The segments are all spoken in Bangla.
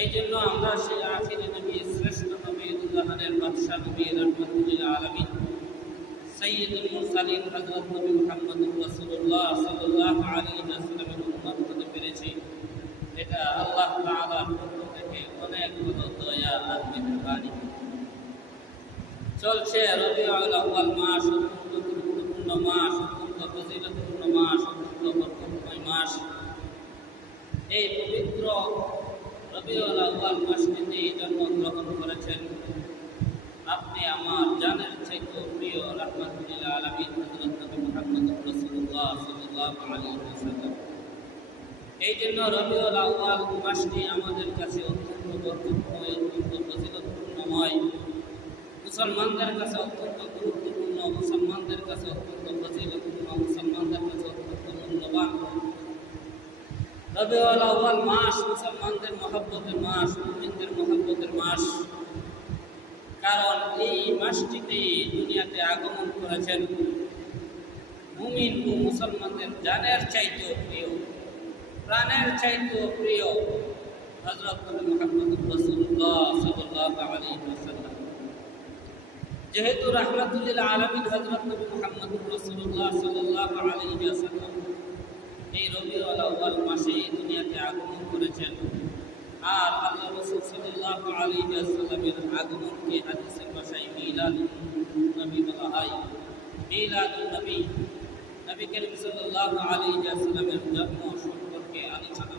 এই জন্য আমরা সেই আখির নবী শ্রেষ্ঠ নবী দুজাহানের বাদশা নবী রাহমাতুল আলামিন সাইয়্যিদুল মুরসালিন হযরত নবী মুহাম্মদুর রাসূলুল্লাহ সাল্লাল্লাহু আলাইহি ওয়াসাল্লামের উম্মত হতে পেরেছি। এটা আল্লাহ তাআলার পক্ষ থেকে অনেক বড় দয়া আর মেহেরবানি। চলছে রবিউল আউয়াল মাস, অত্যন্ত গুরুত্বপূর্ণ মাস, অত্যন্ত ফজিলতপূর্ণ মাস, অত্যন্ত বরকতময় মাস। এই পবিত্র রবিউল আউয়াল মাসটিতে জন্মগ্রহণ করেছেন আপনি আমার জানের চাইতে প্রিয় রাহমাতুল আলামিন হযরত নবী মুহাম্মদ রাসূলুল্লাহ সাল্লাল্লাহু আলাইহি ওয়াসাল্লাম। এই জন্য রবিউল আউয়াল মাসটি আমাদের কাছে অত্যন্ত বরকতময়, অত্যন্ত ফজিলতপূর্ণময়, মুসলমানদের কাছে অত্যন্ত গুরুত্বপূর্ণ, মুসলমানদের কাছে অত্যন্ত ফজিলতপূর্ণ, মুসলমানদের কাছে অত্যন্ত মূল্যবান। রবিউল আউয়াল মাস মুসলমানদের মহব্বতের মাস, মুমিনদের মহব্বতের মাস। কারণ এই মাসটিতে দুনিয়াতে আগমন করেছেন মুমিন ও মুসলমানদের জানের চাইতেও প্রিয়, প্রাণের চাইতেও প্রিয় হযরত নবী মুহাম্মদ রাসূলুল্লাহ সাল্লাল্লাহু আলাইহি ওয়াসাল্লাম। যেহেতু রাহমাতুল আলামিন হযরত নবী মুহাম্মদ রাসূলুল্লাহ সাল্লাল্লাহু আলাইহি ওয়াসাল্লাম এই রবিউল আউয়াল মাসে দুনিয়াতে আগমন করেছেন, আর আল্লাহ রাসূল সাল্লাল্লাহু আলাইহি ওয়াসাল্লামের আগমনকে হাদিসের ভাষায় মিলাদুন নবী বলা হয়। মিলাদুন নবী, নবী করিম সাল্লাল্লাহু আলাইহি ওয়াসাল্লামের জন্ম সম্পর্কে আলোচনা।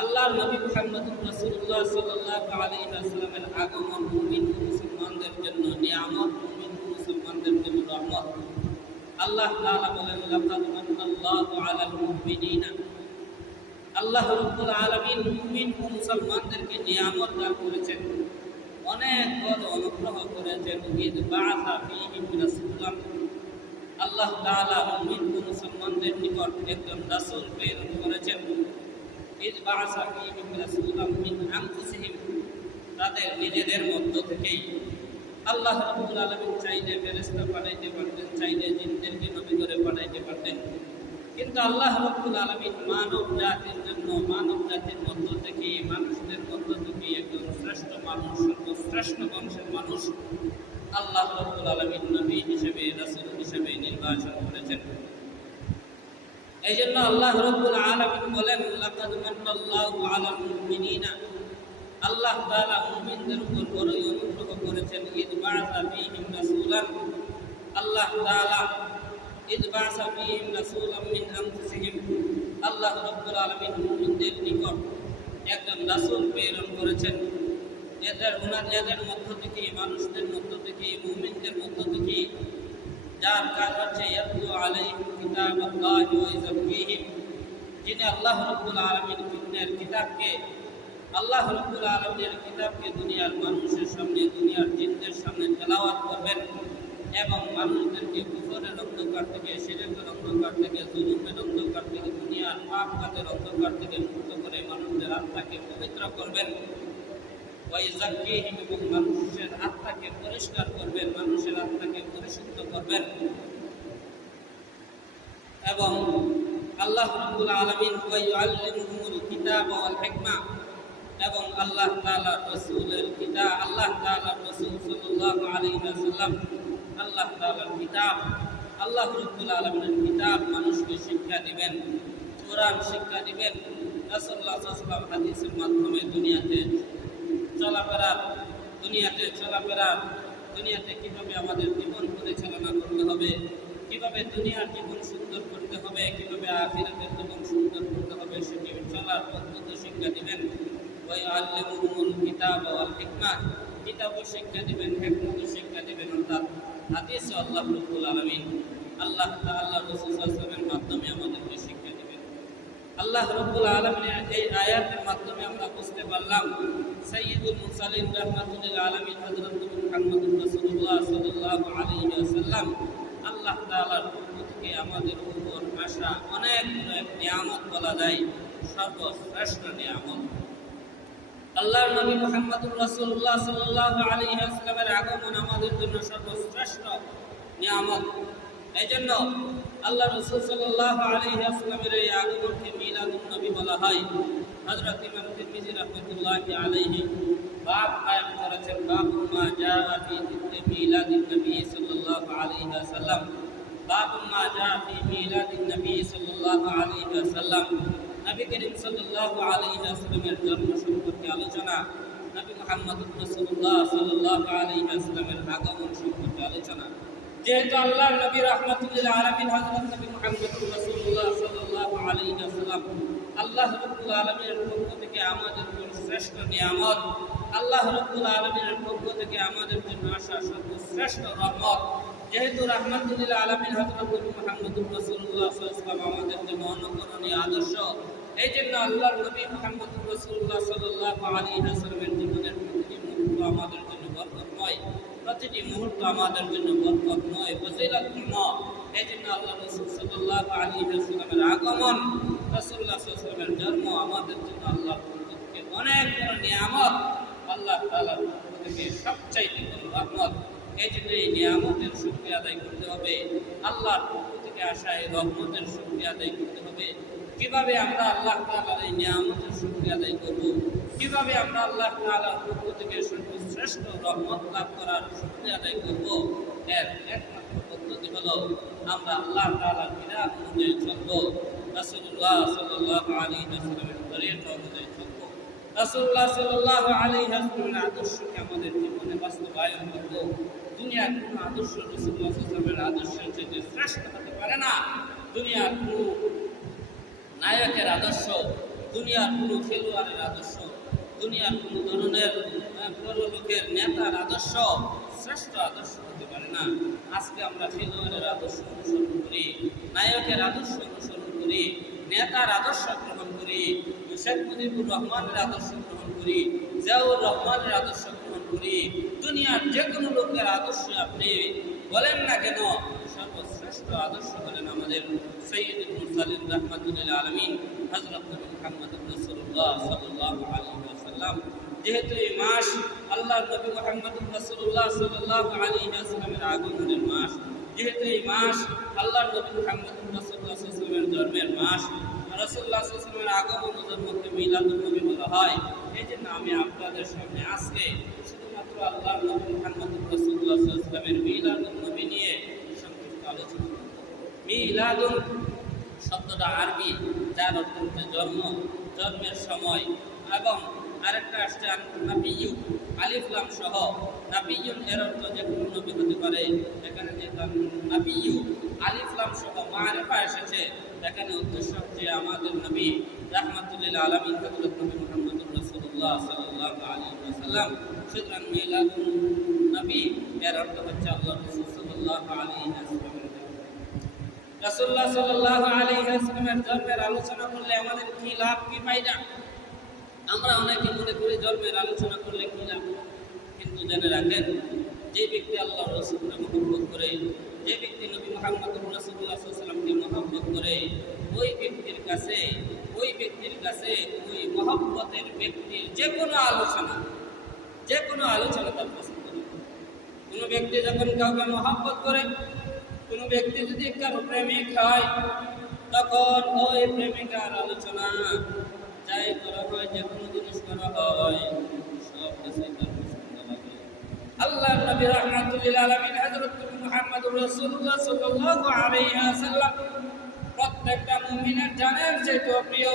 আল্লাহর নবী মুহাম্মদ রাসূলুল্লাহ সাল্লাল্লাহু আলাইহি ওয়াসাল্লামের আগমন মুমিন ও মুসলমানদের জন্য নিয়ামত, মুমিন ও মুসলমানদের জন্য রহমত। আল্লাহ তাআলা বলেন, লাকাদ মান্নাল্লাহু আলাল মুমিনিনা। আল্লাহ রাব্বুল আলামিন মুমিন ও মুসলমানদেরকে নিয়ামত দান করেছেন, অনেক বড় অনুগ্রহ করেছেন। ঈদ বাআসা ফীহিম রাসূলান। আল্লাহ তাআলা মুমিন ও মুসলমানদের নিকট একজন রাসূল প্রেরণ করেছেন। ঈদ বাআসা ফীহিম রাসূলান মিন আনফুসিহিম, তাদের নিজেদের মধ্য থেকেই। আল্লাহ রাব্বুল আলামিন চাইলে ফেরেশতা পাঠাইতে পারতেন, চাইলে জিনদেরকে নবী করে পাঠাইতে পারতেন, কিন্তু আল্লাহ রাব্বুল আলামিন মানব জাতির জন্য, মানব জাতির মধ্য থেকে, মানুষদের মধ্য থেকে একজন শ্রেষ্ঠ মানুষ, সর্বশ্রেষ্ঠ বংশের মানুষ আল্লাহ রাব্বুল আলামিন নবী হিসেবে, রাসূল হিসেবে নির্বাচন করেছেন। এই জন্য আল্লাহ রাব্বুল আলামিন বলেন, লাকাদ মান্নাল্লাহু আলাল মুমিনিনা। আল্লাহ তাআলা মুমিনদের উপর বড়ই অনুগ্রহ করেছেন। ঈদ বাআসা ফীহিম রাসূলান। আল্লাহ তাআলা ঈদ বাআসা ফীহিম রাসূলান মিন আনফুসিহিম। আল্লাহ রাব্বুল আলামিন মুমিনদের নিকট একজন রাসূল প্রেরণ করেছেন। এদের মধ্য থেকে, মানুষদের মধ্য থেকে, মুমিনদের মধ্য থেকে, যার কাজ হচ্ছে ইয়াতলু আলাইহিম কিতাবাল্লাহি ওয়া ইউযাক্কিহিম, যিনি আল্লাহ রাব্বুল আলামিনের কিতাবকে, আল্লাহ রাব্বুল আলামিনের কিতাবকে দুনিয়ার মানুষের সামনে, দুনিয়ার জিনদের সামনে তেলাওয়াত করবেন এবং মানুষদেরকে কুফরের অন্ধকার থেকে, শিরকের অন্ধকার থেকে, জুলুমের অন্ধকার থেকে, দুনিয়ার পাপ কাজের অন্ধকার থেকে মুক্ত করে মানুষদের আত্মাকে পবিত্র করবেন। ওয়া ইউযাক্কিহিম, এবং মানুষের আত্মাকে পরিষ্কার করবেন, মানুষের আত্মাকে পরিশুদ্ধ করবেন। এবং আল্লাহ রাব্বুল আলামিন ওয়া ইউআল্লিমুহুমুল কিতাবা ওয়াল হিকমা, এবং আল্লাহ তাআলার রাসূলের কিতাব, আল্লাহ তাআলার রাসূল সাল্লাল্লাহু আলাইহি ওয়াসাল্লাম, আল্লাহ তাআলার কিতাব, আল্লাহ রাব্বুল আলামিনের কিতাব মানুষকে শিক্ষা দিবেন, কোরআন শিক্ষা দিবেন। রাসূলুল্লাহ সাল্লাল্লাহু আলাইহি ওয়াসাল্লাম হাদিসের মাধ্যমে দুনিয়াতে চলাফেরা, দুনিয়াতে কিভাবে আমাদের জীবন পরিচালনা করতে হবে, কিভাবে দুনিয়ার জীবন সুন্দর করতে হবে, কিভাবে আখিরাতের জীবন সুন্দর করতে হবে, সেটি চলার পদ্ধতি শিক্ষা দিবেন। ওয়া ইউআল্লিমুহুমুল কিতাবা ওয়াল হিকমা, কিতাবও শিক্ষা দিবেন, হিকমতও শিক্ষা দিবেন। অর্থাৎ হাদিস আল্লাহ রাব্বুল আলামিন, আল্লাহ তাআলা রাসূল সাল্লাল্লাহু আলাইহি ওয়াসাল্লামের মাধ্যমে আমাদেরকে শিক্ষা দিবেন। আল্লাহ রাব্বুল আলামিনের এই আয়াতের মাধ্যমে আমরা বুঝতে পারলাম সাইয়্যিদুল মুরসালিন রাহমাতুল আলামিন হযরত নবী মুহাম্মদ রাসূলুল্লাহ সাল্লাল্লাহু আলাইহি ওয়াসাল্লাম আল্লাহ তাআলার পক্ষ থেকে আমাদের উপর আসা অনেক নিয়ামত বলা যায়, সর্বশ্রেষ্ঠ নিয়ামত। আল্লাহর নবী মুহাম্মদুর রাসূলুল্লাহ সাল্লাল্লাহু আলাইহি ওয়াসাল্লামের আগমন আমাদের জন্য সর্বশ্রেষ্ঠ নিয়ামত। এজন্য আল্লাহ রাসূল সাল্লাল্লাহু আলাইহি ওয়াসাল্লামের এই আগমনকে মিলাদুন নবী বলা হয়। হযরত ইমাম তিরমিজি রাহমাতুল্লাহি আলাইহি বাব কায়েম করেছেন, বাবু মা জাআ ফি যিকরি মিলাদিন নবী সাল্লাল্লাহু আলাইহি ওয়াসাল্লাম। বাবু মা জাআ ফি মিলাদিন নবী সাল্লাল্লাহু আলাইহি ওয়াসাল্লাম। নবী করিম সাল্লাল্লাহু আলাইহি ওয়াসাল্লামের জন্ম সম্পর্কে আলোচনা, নবী মুহাম্মদুর রাসূলুল্লাহ সাল্লাল্লাহু আলাইহি ওয়াসাল্লামের আগমন সম্পর্কে আলোচনা। যেহেতু আল্লাহর নবী রাহমাতুল লিল আলামিন হযরত নবী মুহাম্মদুর রাসূলুল্লাহ সাল্লাল্লাহু আলাইহি ওয়াসাল্লাম আল্লাহ রাব্বুল আলামিনের পক্ষ থেকে আমাদের জন্য শ্রেষ্ঠ নিয়ামত, আল্লাহ রাব্বুল আলামিনের পক্ষ থেকে আমাদের জন্য আসা সর্বশ্রেষ্ঠ রহমত। যেহেতু রাহমাতুল লিল আলামিন হযরত নবী মুহাম্মদুর রাসূলুল্লাহ সাল্লাল্লাহু আলাইহি ওয়াসাল্লাম আমাদের জন্য অনুকরণীয় আদর্শ, এই জন্য আল্লাহর নবী মুহাম্মদুর রাসূলুল্লাহ সাল্লাল্লাহু আলাইহি ওয়াসাল্লামের জীবনের প্রতিটি মুহূর্ত আমাদের জন্য বরকতময়, প্রতিটি মুহূর্ত আমাদের জন্য বরকতময়, ফজিলতপূর্ণ। এই জন্য আল্লাহ রাসূল সাল্লাল্লাহু আলাইহি ওয়াসাল্লামের আগমন, রাসূলুল্লাহ সাল্লাল্লাহু আলাইহি ওয়াসাল্লামের জন্ম আমাদের জন্য আল্লাহর পক্ষ থেকে অনেক বড় নিয়ামত, আল্লাহ তাআলার পক্ষ থেকে সবচাইতে বড় রহমত। এই জন্য এই নিয়ামতের শুকরিয়া আদায় করতে হবে, আল্লাহর পক্ষ থেকে আসা এই রহমতের শুকরিয়া আদায় করতে হবে। কিভাবে আমরা আল্লাহ তাআলার এই নিয়ামতের শুকরিয়া আদায় করব, কিভাবে আমরা আল্লাহ তাআলার পক্ষ থেকে সর্বশ্রেষ্ঠ রহমত লাভ করার শুকরিয়া আদায় করব, এর একমাত্র পদ্ধতি হলো আমরা আল্লাহ তাআলার বিধান অনুযায়ী চলব, রাসূলুল্লাহ সাল্লাল্লাহু আলাইহি ওয়াসাল্লামের তরিকা অনুযায়ী চলব, রাসূলুল্লাহ সাল্লাল্লাহু আলাইহি ওয়াসাল্লামের আদর্শকে আমাদের জীবনে বাস্তবায়ন করব। দুনিয়ার কোনো আদর্শ রাসূলুল্লাহ সাল্লাল্লাহু আলাইহি ওয়াসাল্লামের আদর্শের চেয়ে শ্রেষ্ঠ হতে পারে না। দুনিয়ার কোনো নায়কের আদর্শ, দুনিয়ার কোনো খেলোয়াড়ের আদর্শ, দুনিয়ার কোনো ধরনের বড় লোকের নেতার আদর্শ শ্রেষ্ঠ আদর্শ হতে পারে না। আজকে আমরা খেলোয়াড়ের আদর্শ অনুসরণ করি, নায়কের আদর্শ অনুসরণ করি, নেতার আদর্শ গ্রহণ করি, শেখ মুজিবুর রহমানের আদর্শ গ্রহণ করি, জিয়াউর রহমানের আদর্শ গ্রহণ করি। দুনিয়ার যে কোনো লোকের আদর্শ আপনি বলেন না কেন, সর্বশ্রেষ্ঠ আদর্শ হলেন আমাদের সাইয়্যিদুল মুরসালিন রাহমাতুল লিল আলামিন হযরত নবী মুহাম্মদুর রাসূলুল্লাহ সাল্লাল্লাহু আলাইহি ওয়াসাল্লাম। যেহেতু এই মাস আল্লাহর নবী মুহাম্মদুর রাসূলুল্লাহ সাল্লাল্লাহু আলাইহি ওয়াসাল্লামের আগমনের মাস, যেহেতু এই মাস আল্লাহর নবী মুহাম্মদুর রাসূলুল্লাহ সাল্লাল্লাহু আলাইহি ওয়াসাল্লামের জন্মের মাস, রাসূলুল্লাহ সাল্লাল্লাহু আলাইহি ওয়াসাল্লামের আগমন ও জন্মকে মিলাদুন নবী বলা হয়। এই জন্য আমি আপনাদের সামনে আজকে শুধুমাত্র আল্লাহর নবী মুহাম্মদুর রাসূলুল্লাহ সাল্লাল্লাহু আলাইহি ওয়াসাল্লামের মিলাদুন নবী নিয়ে সংক্ষিপ্ত আলোচনা করব। মিলাদুন শব্দটা আরবি, যার অর্থ হচ্ছে জন্ম, জন্মের সময়, এবং আরেকটা আসছে নাবিয়্যু, আলিফ লাম সহ। নাবিয়্যুন এর অর্থ যে কোনো নবী হতে পারে, এখানে যে নাবিয়্যু আলিফ লাম সহ মারিফা এসেছে, এখানে উদ্দেশ্য হচ্ছে আমাদের নবী রাহমাতুল লিল আলামিন হযরত নবী মুহাম্মদুর রাসূলুল্লাহ সাল্লাল্লাহু আলাইহি ওয়াসাল্লাম। সুতরাং মিলাদুন নবী এর অর্থ হচ্ছে আল্লাহ রাসূল সাল্লাল্লাহু আলাইহি ওয়াসাল্লামের রাসূলুল্লাহ সাল্লাল্লাহু আলাইহি ওয়াসাল্লামের জন্মের আলোচনা করলে আমাদের কি লাভ, কি ফায়দা? আমরা অনেকে মনে করি জন্মের আলোচনা করলে কি লাভ, কিন্তু জেনে রাখেন, যে ব্যক্তি আল্লাহ রাসূলকে মহব্বত করে, যে ব্যক্তি নবী মুহাম্মদুর রাসূলুল্লাহ সাল্লাল্লাহু আলাইহি ওয়াসাল্লামকে মহব্বত করে, ওই ব্যক্তির কাছে ওই মহব্বতের ব্যক্তির যে কোনো আলোচনা তার পছন্দ হবে। কোনো ব্যক্তি যখন কাউকে মহব্বত করে, কোনো ব্যক্তি যদি কারো প্রেমিক হয়, তখন ওই প্রেমিকার আলোচনা যাই করা হয়, যে কোনো জিনিস করা হয়, সব কিছুই তার পছন্দ লাগে। আল্লাহ নবী রাহমাতুল লিল আলামিন হযরত মুহাম্মদুর রাসূলুল্লাহ সাল্লাল্লাহু আলাইহি ওয়াসাল্লাম প্রত্যেকটা মুমিনের জানের চাইতে প্রিয়,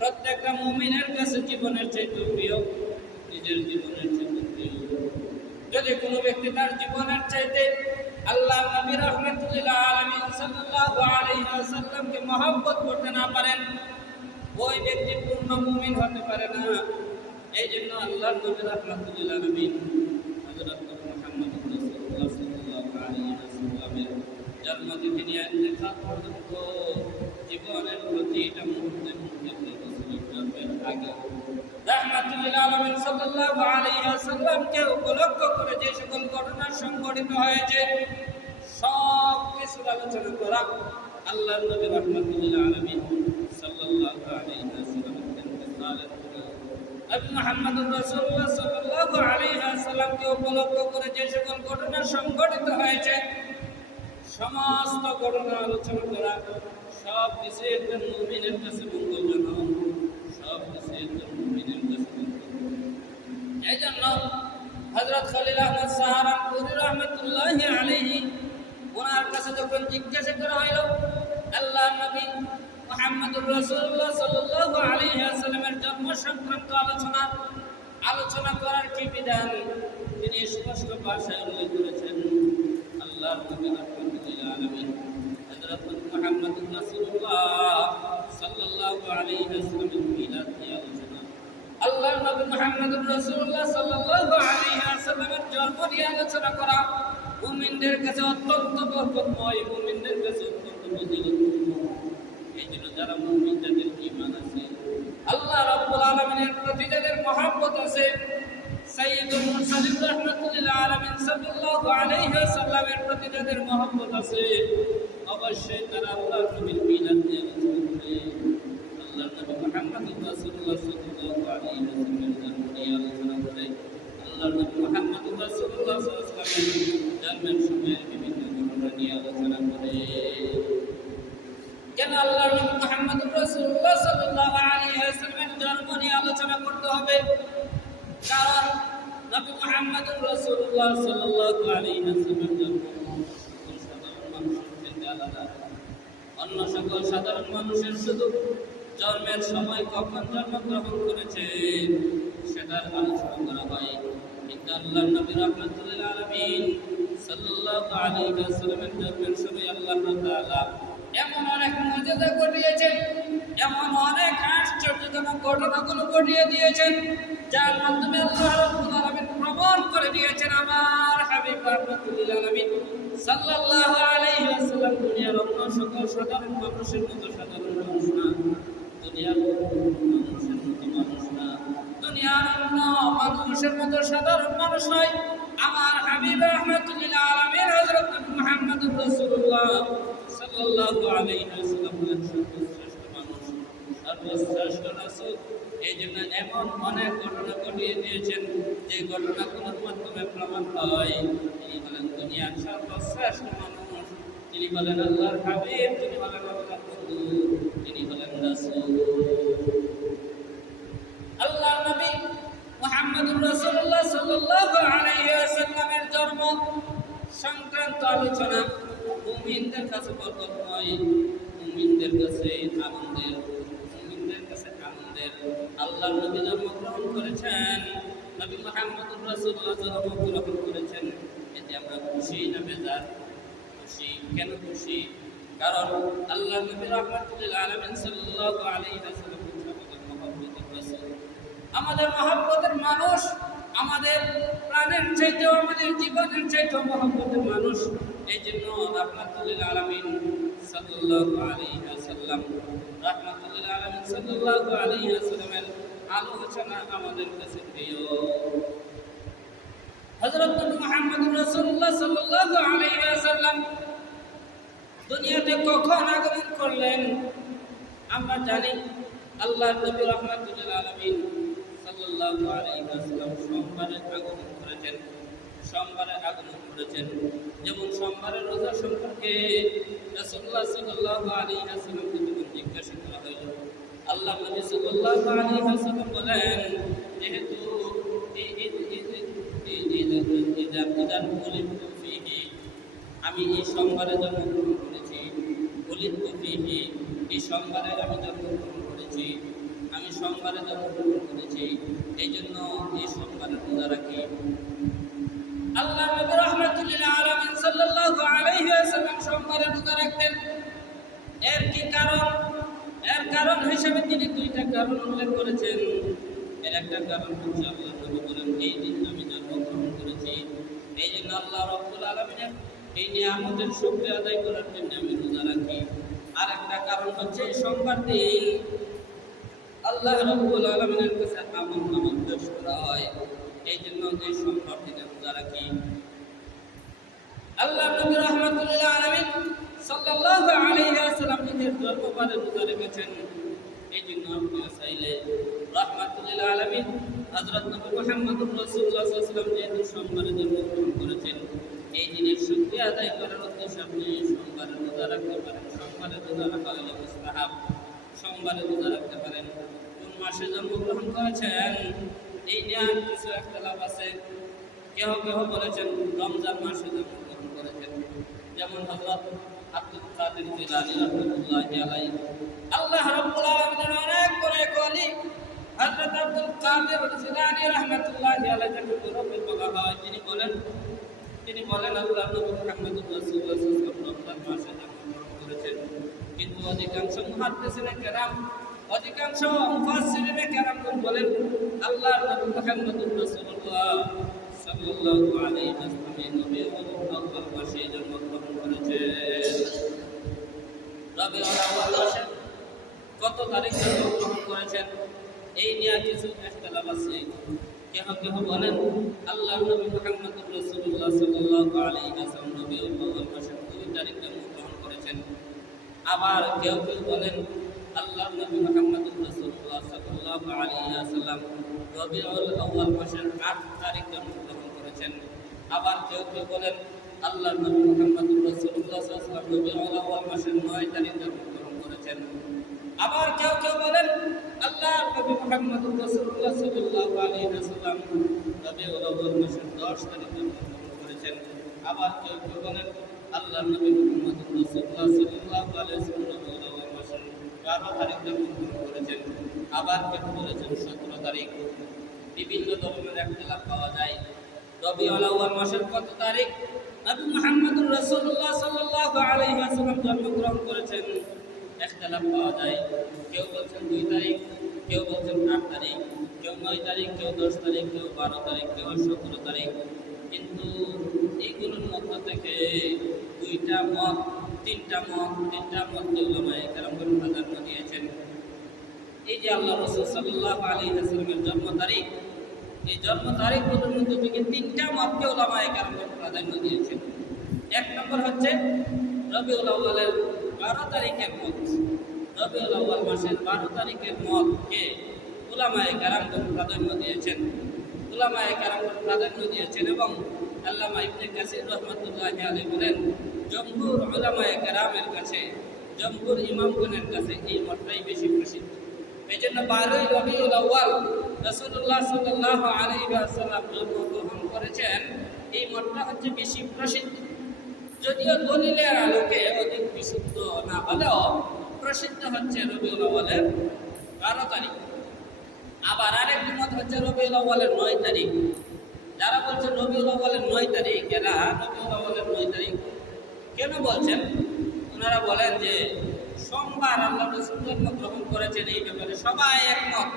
প্রত্যেকটা মুমিনের কাছে জীবনের চাইতে প্রিয়, নিজের জীবনের চাইতে প্রিয়। যদি কোনো ব্যক্তি তার জীবনের চাইতে আল্লাহ নবী রাহমাতুল লিল আলামিন সাল্লাল্লাহু আলাইহি ওয়াসাল্লামকে মহব্বত করতে না পারেন, ওই ব্যক্তি পূর্ণ মুমিন হতে পারে না। এই জন্য আল্লাহ নবী রাহমাতুল লিল আলামিন হযরত মুহাম্মদুর রাসূলুল্লাহ সাল্লাল্লাহু আলাইহি ওয়াসাল্লামের জন্ম থেকে নিয়ে ইন্তেকাল পর্যন্ত জীবনের প্রতিটা মুহূর্তে রাসূলের জন্মের আগে রাহমাতুল লিল আলামিন সাল্লাল্লাহু আলাইহি ওয়াসাল্লামকে উপলক্ষ করে যে সকল ঘটনা সংঘটিত হয়েছে, সব কিছুর আলোচনা করা আল্লাহ নবী রাহমাতুল লিল আলামিন সাল্লাল্লাহু আলাইহি ওয়াসাল্লামের ইন্তেকালের পরে নবী মুহাম্মদুর রাসূলুল্লাহ সাল্লাল্লাহু আলাইহি ওয়াসাল্লামকে উপলক্ষ করে যে সকল ঘটনা সংঘটিত হয়েছে, সমস্ত ঘটনা আলোচনা করা, সব কিছু একজন মুমিনের কাছে মঙ্গলজনক, সব কিছু জিজ্ঞাসা করা হইল আল্লাহ নবী মুহাম্মদুর রাসূলুল্লাহ সাল্লাল্লাহু আলাইহি ওয়াসাল্লামের জন্ম সংক্রান্ত আলোচনা করার কি বিধান? তিনি স্পষ্ট ভাষায় উল্লেখ করেছেন আল্লাহর নবী রাহমাতুল আলামিন হযরত মুহাম্মদুর রাসূলুল্লাহ সাল্লাল্লাহু আলাইহি ওয়াসাল্লামের মিলাদ নিয়ে আলোচনা, আল্লাহর নবী মুহাম্মদুর রাসূলুল্লাহ সাল্লাল্লাহু আলাইহি ওয়াসাল্লামের জন্ম নিয়ে আলোচনা করা মুমিনদের কাছে অত্যন্ত বরকতময়, মুমিনদের কাছে অত্যন্ত ফজিলতপূর্ণ। এই জন্য যারা মুমিন, যাদের ঈমান আছে, আল্লাহ রাব্বুল আলামিনের প্রতি যাদের মহব্বত আছে, সাইয়্যিদুল মুরসালিন রাহমাতুল আলামিন সাল্লাল্লাহু আলাইহি ওয়াসাল্লামের প্রতি যাদের মহব্বত আছে, অবশ্যই তারা আল্লাহর নবীর মিলাদ নিয়ে আলোচনা করে, আল্লাহর নবী মুহাম্মদুর রাসূলুল্লাহ সাল্লাল্লাহু আলাইহি ওয়াসাল্লামের জন্ম নিয়ে আলোচনা করে, আল্লাহর নবী মুহাম্মদুর রাসূলুল্লাহ সাল্লাল্লাহু আলাইহি ওয়াসাল্লামের জন্মের সময়ের বিভিন্ন ঘটনা নিয়ে আলোচনা করে। কেন আল্লাহর নবী মুহাম্মদুর রাসূলুল্লাহ সাল্লাল্লাহু আলাইহি ওয়াসাল্লামের জন্ম নিয়ে আলোচনা করতে হবে? কারণ নবী মুহাম্মদুর রাসূলুল্লাহ সাল্লাল্লাহু আলাইহি ওয়াসাল্লামের জন্ম সাধারণ মানুষের থেকে আলাদা। অন্য সকল সাধারণ মানুষের শুধু জন্মের সময় কখন জন্মগ্রহণ করেছে সেটার আলোচনা করা হয়, কিন্তু আল্লাহর নবী রাহমাতুল আলামিন সাল্লাল্লাহু আলাইহি ওয়াসাল্লামের জন্মের সময় আল্লাহ তাআলা এমন অনেক মুজিজা ঘটিয়েছেন, এমন অনেক আশ্চর্যজনক ঘটনাগুলো ঘটিয়ে দিয়েছেন, যার মাধ্যমে আল্লাহ রাব্বুল আলামিন প্রমাণ করে দিয়েছেন আমার হাবিব রাহমাতুল আলামিন সাল্লাল্লাহু আলাইহি ওয়াসাল্লাম দুনিয়ার অন্য সকল সাধারণ মানুষের মতো সাধারণ মানুষ না, দুনিয়ার মানুষের মতো মানুষ না, দুনিয়ার অন্য মানুষের মতো সাধারণ মানুষ নয়। আমার হাবিব রাহমাতুল আলামিন হযরত মুহাম্মদুর রাসূলুল্লাহ সাল্লাল্লাহু আলাইহি ওয়াসাল্লাম হলেন সর্বশ্রেষ্ঠ মানুষ, সর্বশ্রেষ্ঠ রাসূল। এই জন্য এমন অনেক ঘটনা ঘটিয়ে দিয়েছেন যে ঘটনাগুলোর মাধ্যমে প্রমাণ হয় তিনি হলেন দুনিয়ার সর্বশ্রেষ্ঠ মানুষ, তিনি হলেন আল্লাহর হাবিব, তিনি হলেন আল্লাহর বন্ধু, তিনি হলেন রাসূল। আল্লাহর নবী মুহাম্মদুর রাসূলুল্লাহ সাল্লাল্লাহু আলাইহি ওয়াসাল্লামের জন্ম সংক্রান্ত আলোচনা মুমিনদের কাছে বরকতময়, মুমিনদের কাছে আনন্দের, মুমিনদের কাছে আনন্দের। আল্লাহর নবী জন্মগ্রহণ করেছেন, নবী মুহাম্মদুর রাসূলুল্লাহ জন্মগ্রহণ করেছেন, এতে আমরা খুশি না বেজার? খুশি। কেন খুশি? কারণ আল্লাহর নবী রাহমাতুল আলামিন সাল্লাল্লাহু আলাইহি ওয়াসাল্লাম আমাদের মহব্বতের রাসূল, আমাদের মহব্বতের মানুষ, আমাদের প্রাণের চাইতেও, আমাদের জীবনের চাইতেও মহব্বতের মানুষ। এই জন্য রাহমাতুল আলামিন সাল্লাল্লাহু আলাইহি ওয়াসাল্লাম, রাহমাতুল আলামিন সাল্লাল্লাহু আলাইহি ওয়াসাল্লামের আলোচনা আমাদের কাছে প্রিয়। হযরত মুহাম্মদুর রাসূলুল্লাহ সাল্লাল্লাহু আলাইহি ওয়াসাল্লাম দুনিয়াতে কখন আগমন করলেন আমরা জানি। আল্লাহর নবী রাহমাতুল আলামিন সাল্লাল্লাহু আলাইহি ওয়াসাল্লাম সোমবারে আগমন করেছেন, সোমবারে আগমন করেছেন। যেমন সোমবারের রোজা সম্পর্কে রাসূলুল্লাহ সাল্লাল্লাহু আলাইহি ওয়াসাল্লামকে যখন জিজ্ঞাসা করা হইল, আল্লাহ নবী সাল্লাল্লাহু আলাইহি ওয়াসাল্লাম বলেন, যেহেতু আমি এই সোমবারে জন্মগ্রহণ করেছি, এই সোমবারে আমি জন্মগ্রহণ করেছি, আমি সোমবারে জন্মগ্রহণ করেছি, এই জন্য এই সোমবারে রোজা রাখি। আল্লাহ নবী রাহমাতুল আলামিন সাল্লাল্লাহু আলাইহি ওয়াসাল্লাম সোমবারে রোজা রাখতেন। এর কি কারণ? এর কারণ হিসেবে তিনি দুইটা কারণ উল্লেখ করেছেন। এর একটা কারণ হচ্ছে আল্লাহ নবী বলেন, এই দিন আমি জন্মগ্রহণ করেছি, এই জন্য আল্লাহ রাব্বুল আলামিনের এই নিয়ামতের শুকরিয়া আদায় করার জন্য আমি রোজা রাখি। আর একটা কারণ হচ্ছে সোমবার দিন আল্লাহ রাব্বুল আলামিনের কাছে আমলনামা পেশ করা হয়, এই জন্য এই সোমবার দিনে রোজা রাখি। আল্লাহ নবী রাহমাতুল আলামিন সাল্লাল্লাহু আলাইহি ওয়াসাল্লাম নিজের জন্মবারে রোজা রেখেছেন, এই জন্য আপনি চাইলে রাহমাতুল আলামিন হযরত নবী মুহাম্মদুর রাসূলুল্লাহ সাল্লাল্লাহু আলাইহি ওয়াসাল্লাম যেহেতু সোমবারে জন্মগ্রহণ করেছেন, এই দিনের শুকরিয়া আদায় করার উদ্দেশ্যে আপনি সোমবারে রোজা রাখতে পারেন। সোমবারে রোজা রাখা হলো মুস্তাহাব, সোমবারে রোজা রাখতে পারেন। কোন মাসে জন্মগ্রহণ করেছেন এই নিয়ে কিছু ইখতিলাফ আছে। কেহ কেহ বলেছেন রমজান মাসে জন্মগ্রহণ করেছেন, যেমন হযরত আব্দুল কাদের জিলানী রাহমাতুল্লাহি আলাইহি। আল্লাহ রাব্বুল আলামিনের অনেক বড় এক ওলি হযরত আব্দুল কাদের জিলানী রাহমাতুল্লাহি আলাইহি যাকে রব্বুল বলা হয়, তিনি বলেন আল্লাহ নবী মুহাম্মদুর রাসূলুল্লাহ সাল্লাল্লাহু আলাইহি ওয়াসাল্লাম রমজান মাসে জন্মগ্রহণ করেছেন। কিন্তু অধিকাংশ মুহাদ্দিসিনে কেরাম, অধিকাংশ মুফাসসিরিনে কেরামগণ বলেন আল্লাহ নবী মুহাম্মদুর রাসূলুল্লাহ সাল্লাল্লাহু আলাইহি ওয়াসাল্লাম নবীউল আউয়াল মাসে জন্মগ্রহণ করেছেন। রবিউল আউয়াল মাসে কত তারিখে জন্মগ্রহণ করেছেন এই নিয়ে কিছু ইখতিলাফ আছে। কেহ বলেন আল্লাহ নবী মুহাম্মদুর রাসূলুল্লাহ সাল্লাল্লাহু আলাইহি ওয়াসাল্লাম রবিউল আউয়াল মাসের 2 তারিখে জন্মগ্রহণ করেছেন। আবার কেউ বলেন আল্লাহ নবী মুহাম্মদুর রাসূলুল্লাহ সাল্লাল্লাহু আলাইহি ওয়াসাল্লাম রবিউল আউয়াল মাসের 8 তারিখে জন্মগ্রহণ করেছেন। আবার কেউ বলেন আল্লাহ নবী মুহাম্মদুর রাসূলুল্লাহ সাল্লাল্লাহু আলাইহি ওয়াসাল্লাম রবিউল আউয়াল মাসের 9 তারিখে জন্মগ্রহণ করেছেন। আবার কেউ বলেন আল্লাহ নবী মুহাম্মদুর রাসূলুল্লাহ সাল্লাল্লাহু আলাইহি ওয়াসাল্লাম রবিউল আউয়াল মাসের 10 তারিখে জন্মগ্রহণ করেছেন। আবার কেউ বলেন আল্লাহ নবী মুহাম্মদুর রাসূলুল্লাহ সাল্লাল্লাহু আলাইহি ওয়াসাল্লাম রবিউল আউয়াল মাসের 12 তারিখে জন্মগ্রহণ করেছেন। আবার কেউ বলেছেন 17 তারিখ। বিভিন্ন ধরনের ইখতিলাফ পাওয়া যায়। রবিউল আউয়াল মাসের কত তারিখ নবী মুহাম্মদুর রাসূলুল্লাহ সাল্লাল্লাহু আলাইহি ওয়াসাল্লাম জন্মগ্রহণ করেছেন ইখতিলাফ পাওয়া যায়। কেউ বলছেন 2 তারিখ, কেউ বলছেন 8 তারিখ, কেউ 9 তারিখ, কেউ 10 তারিখ, কেউ 12 তারিখ, কেউ 17 তারিখ। কিন্তু এইগুলোর মধ্য থেকে 2টা মত, 3টা মত উলামায়ে কেরামগণ প্রাধান্য দিয়েছেন। এই যে আল্লাহ রাসূল সাল্লাল্লাহু আলাইহি ওয়াসাল্লামের জন্ম তারিখ, এই জন্ম তারিখগুলোর মধ্যে থেকে 3টা মতকে উলামায়ে কেরামগণ প্রাধান্য দিয়েছেন। 1 নম্বর হচ্ছে রবিউল আউয়ালের 12 তারিখের মত। রবিউল আউয়াল মাসের 12 তারিখের মতকে উলামায়ে কেরামগণ প্রাধান্য দিয়েছেন। এবং আল্লামা ইবনে কাসির রাহমাতুল্লাহি আলাইহি বলেন জমহুর উলামায়ে কেরামের কাছে, জমহুর ইমামগণের কাছে এই মতটাই বেশি প্রসিদ্ধ। এজন্য 12 রবিউল আউয়াল রাসূলুল্লাহ সাল্লাল্লাহু আলাইহি ওয়াসাল্লাম জন্মগ্রহণ করেছেন, এই মতটা হচ্ছে বেশি প্রসিদ্ধ। যদিও দলিলের আলোকে অধিক বিশুদ্ধ না হলেও প্রসিদ্ধ হচ্ছে রবিউল আউয়ালের 12 তারিখ। আবার আরেকটি মত হচ্ছে রবিউল আউয়ালের 9 তারিখ। যারা বলছেন রবিউল আউয়ালের 9 তারিখ, এরা রবিউল আউয়ালের 9 তারিখ কেন বলছেন? ওনারা বলেন যে সোমবার আল্লাহ রাসূল জন্মগ্রহণ করেছেন, এই ব্যাপারে সবাই একমত।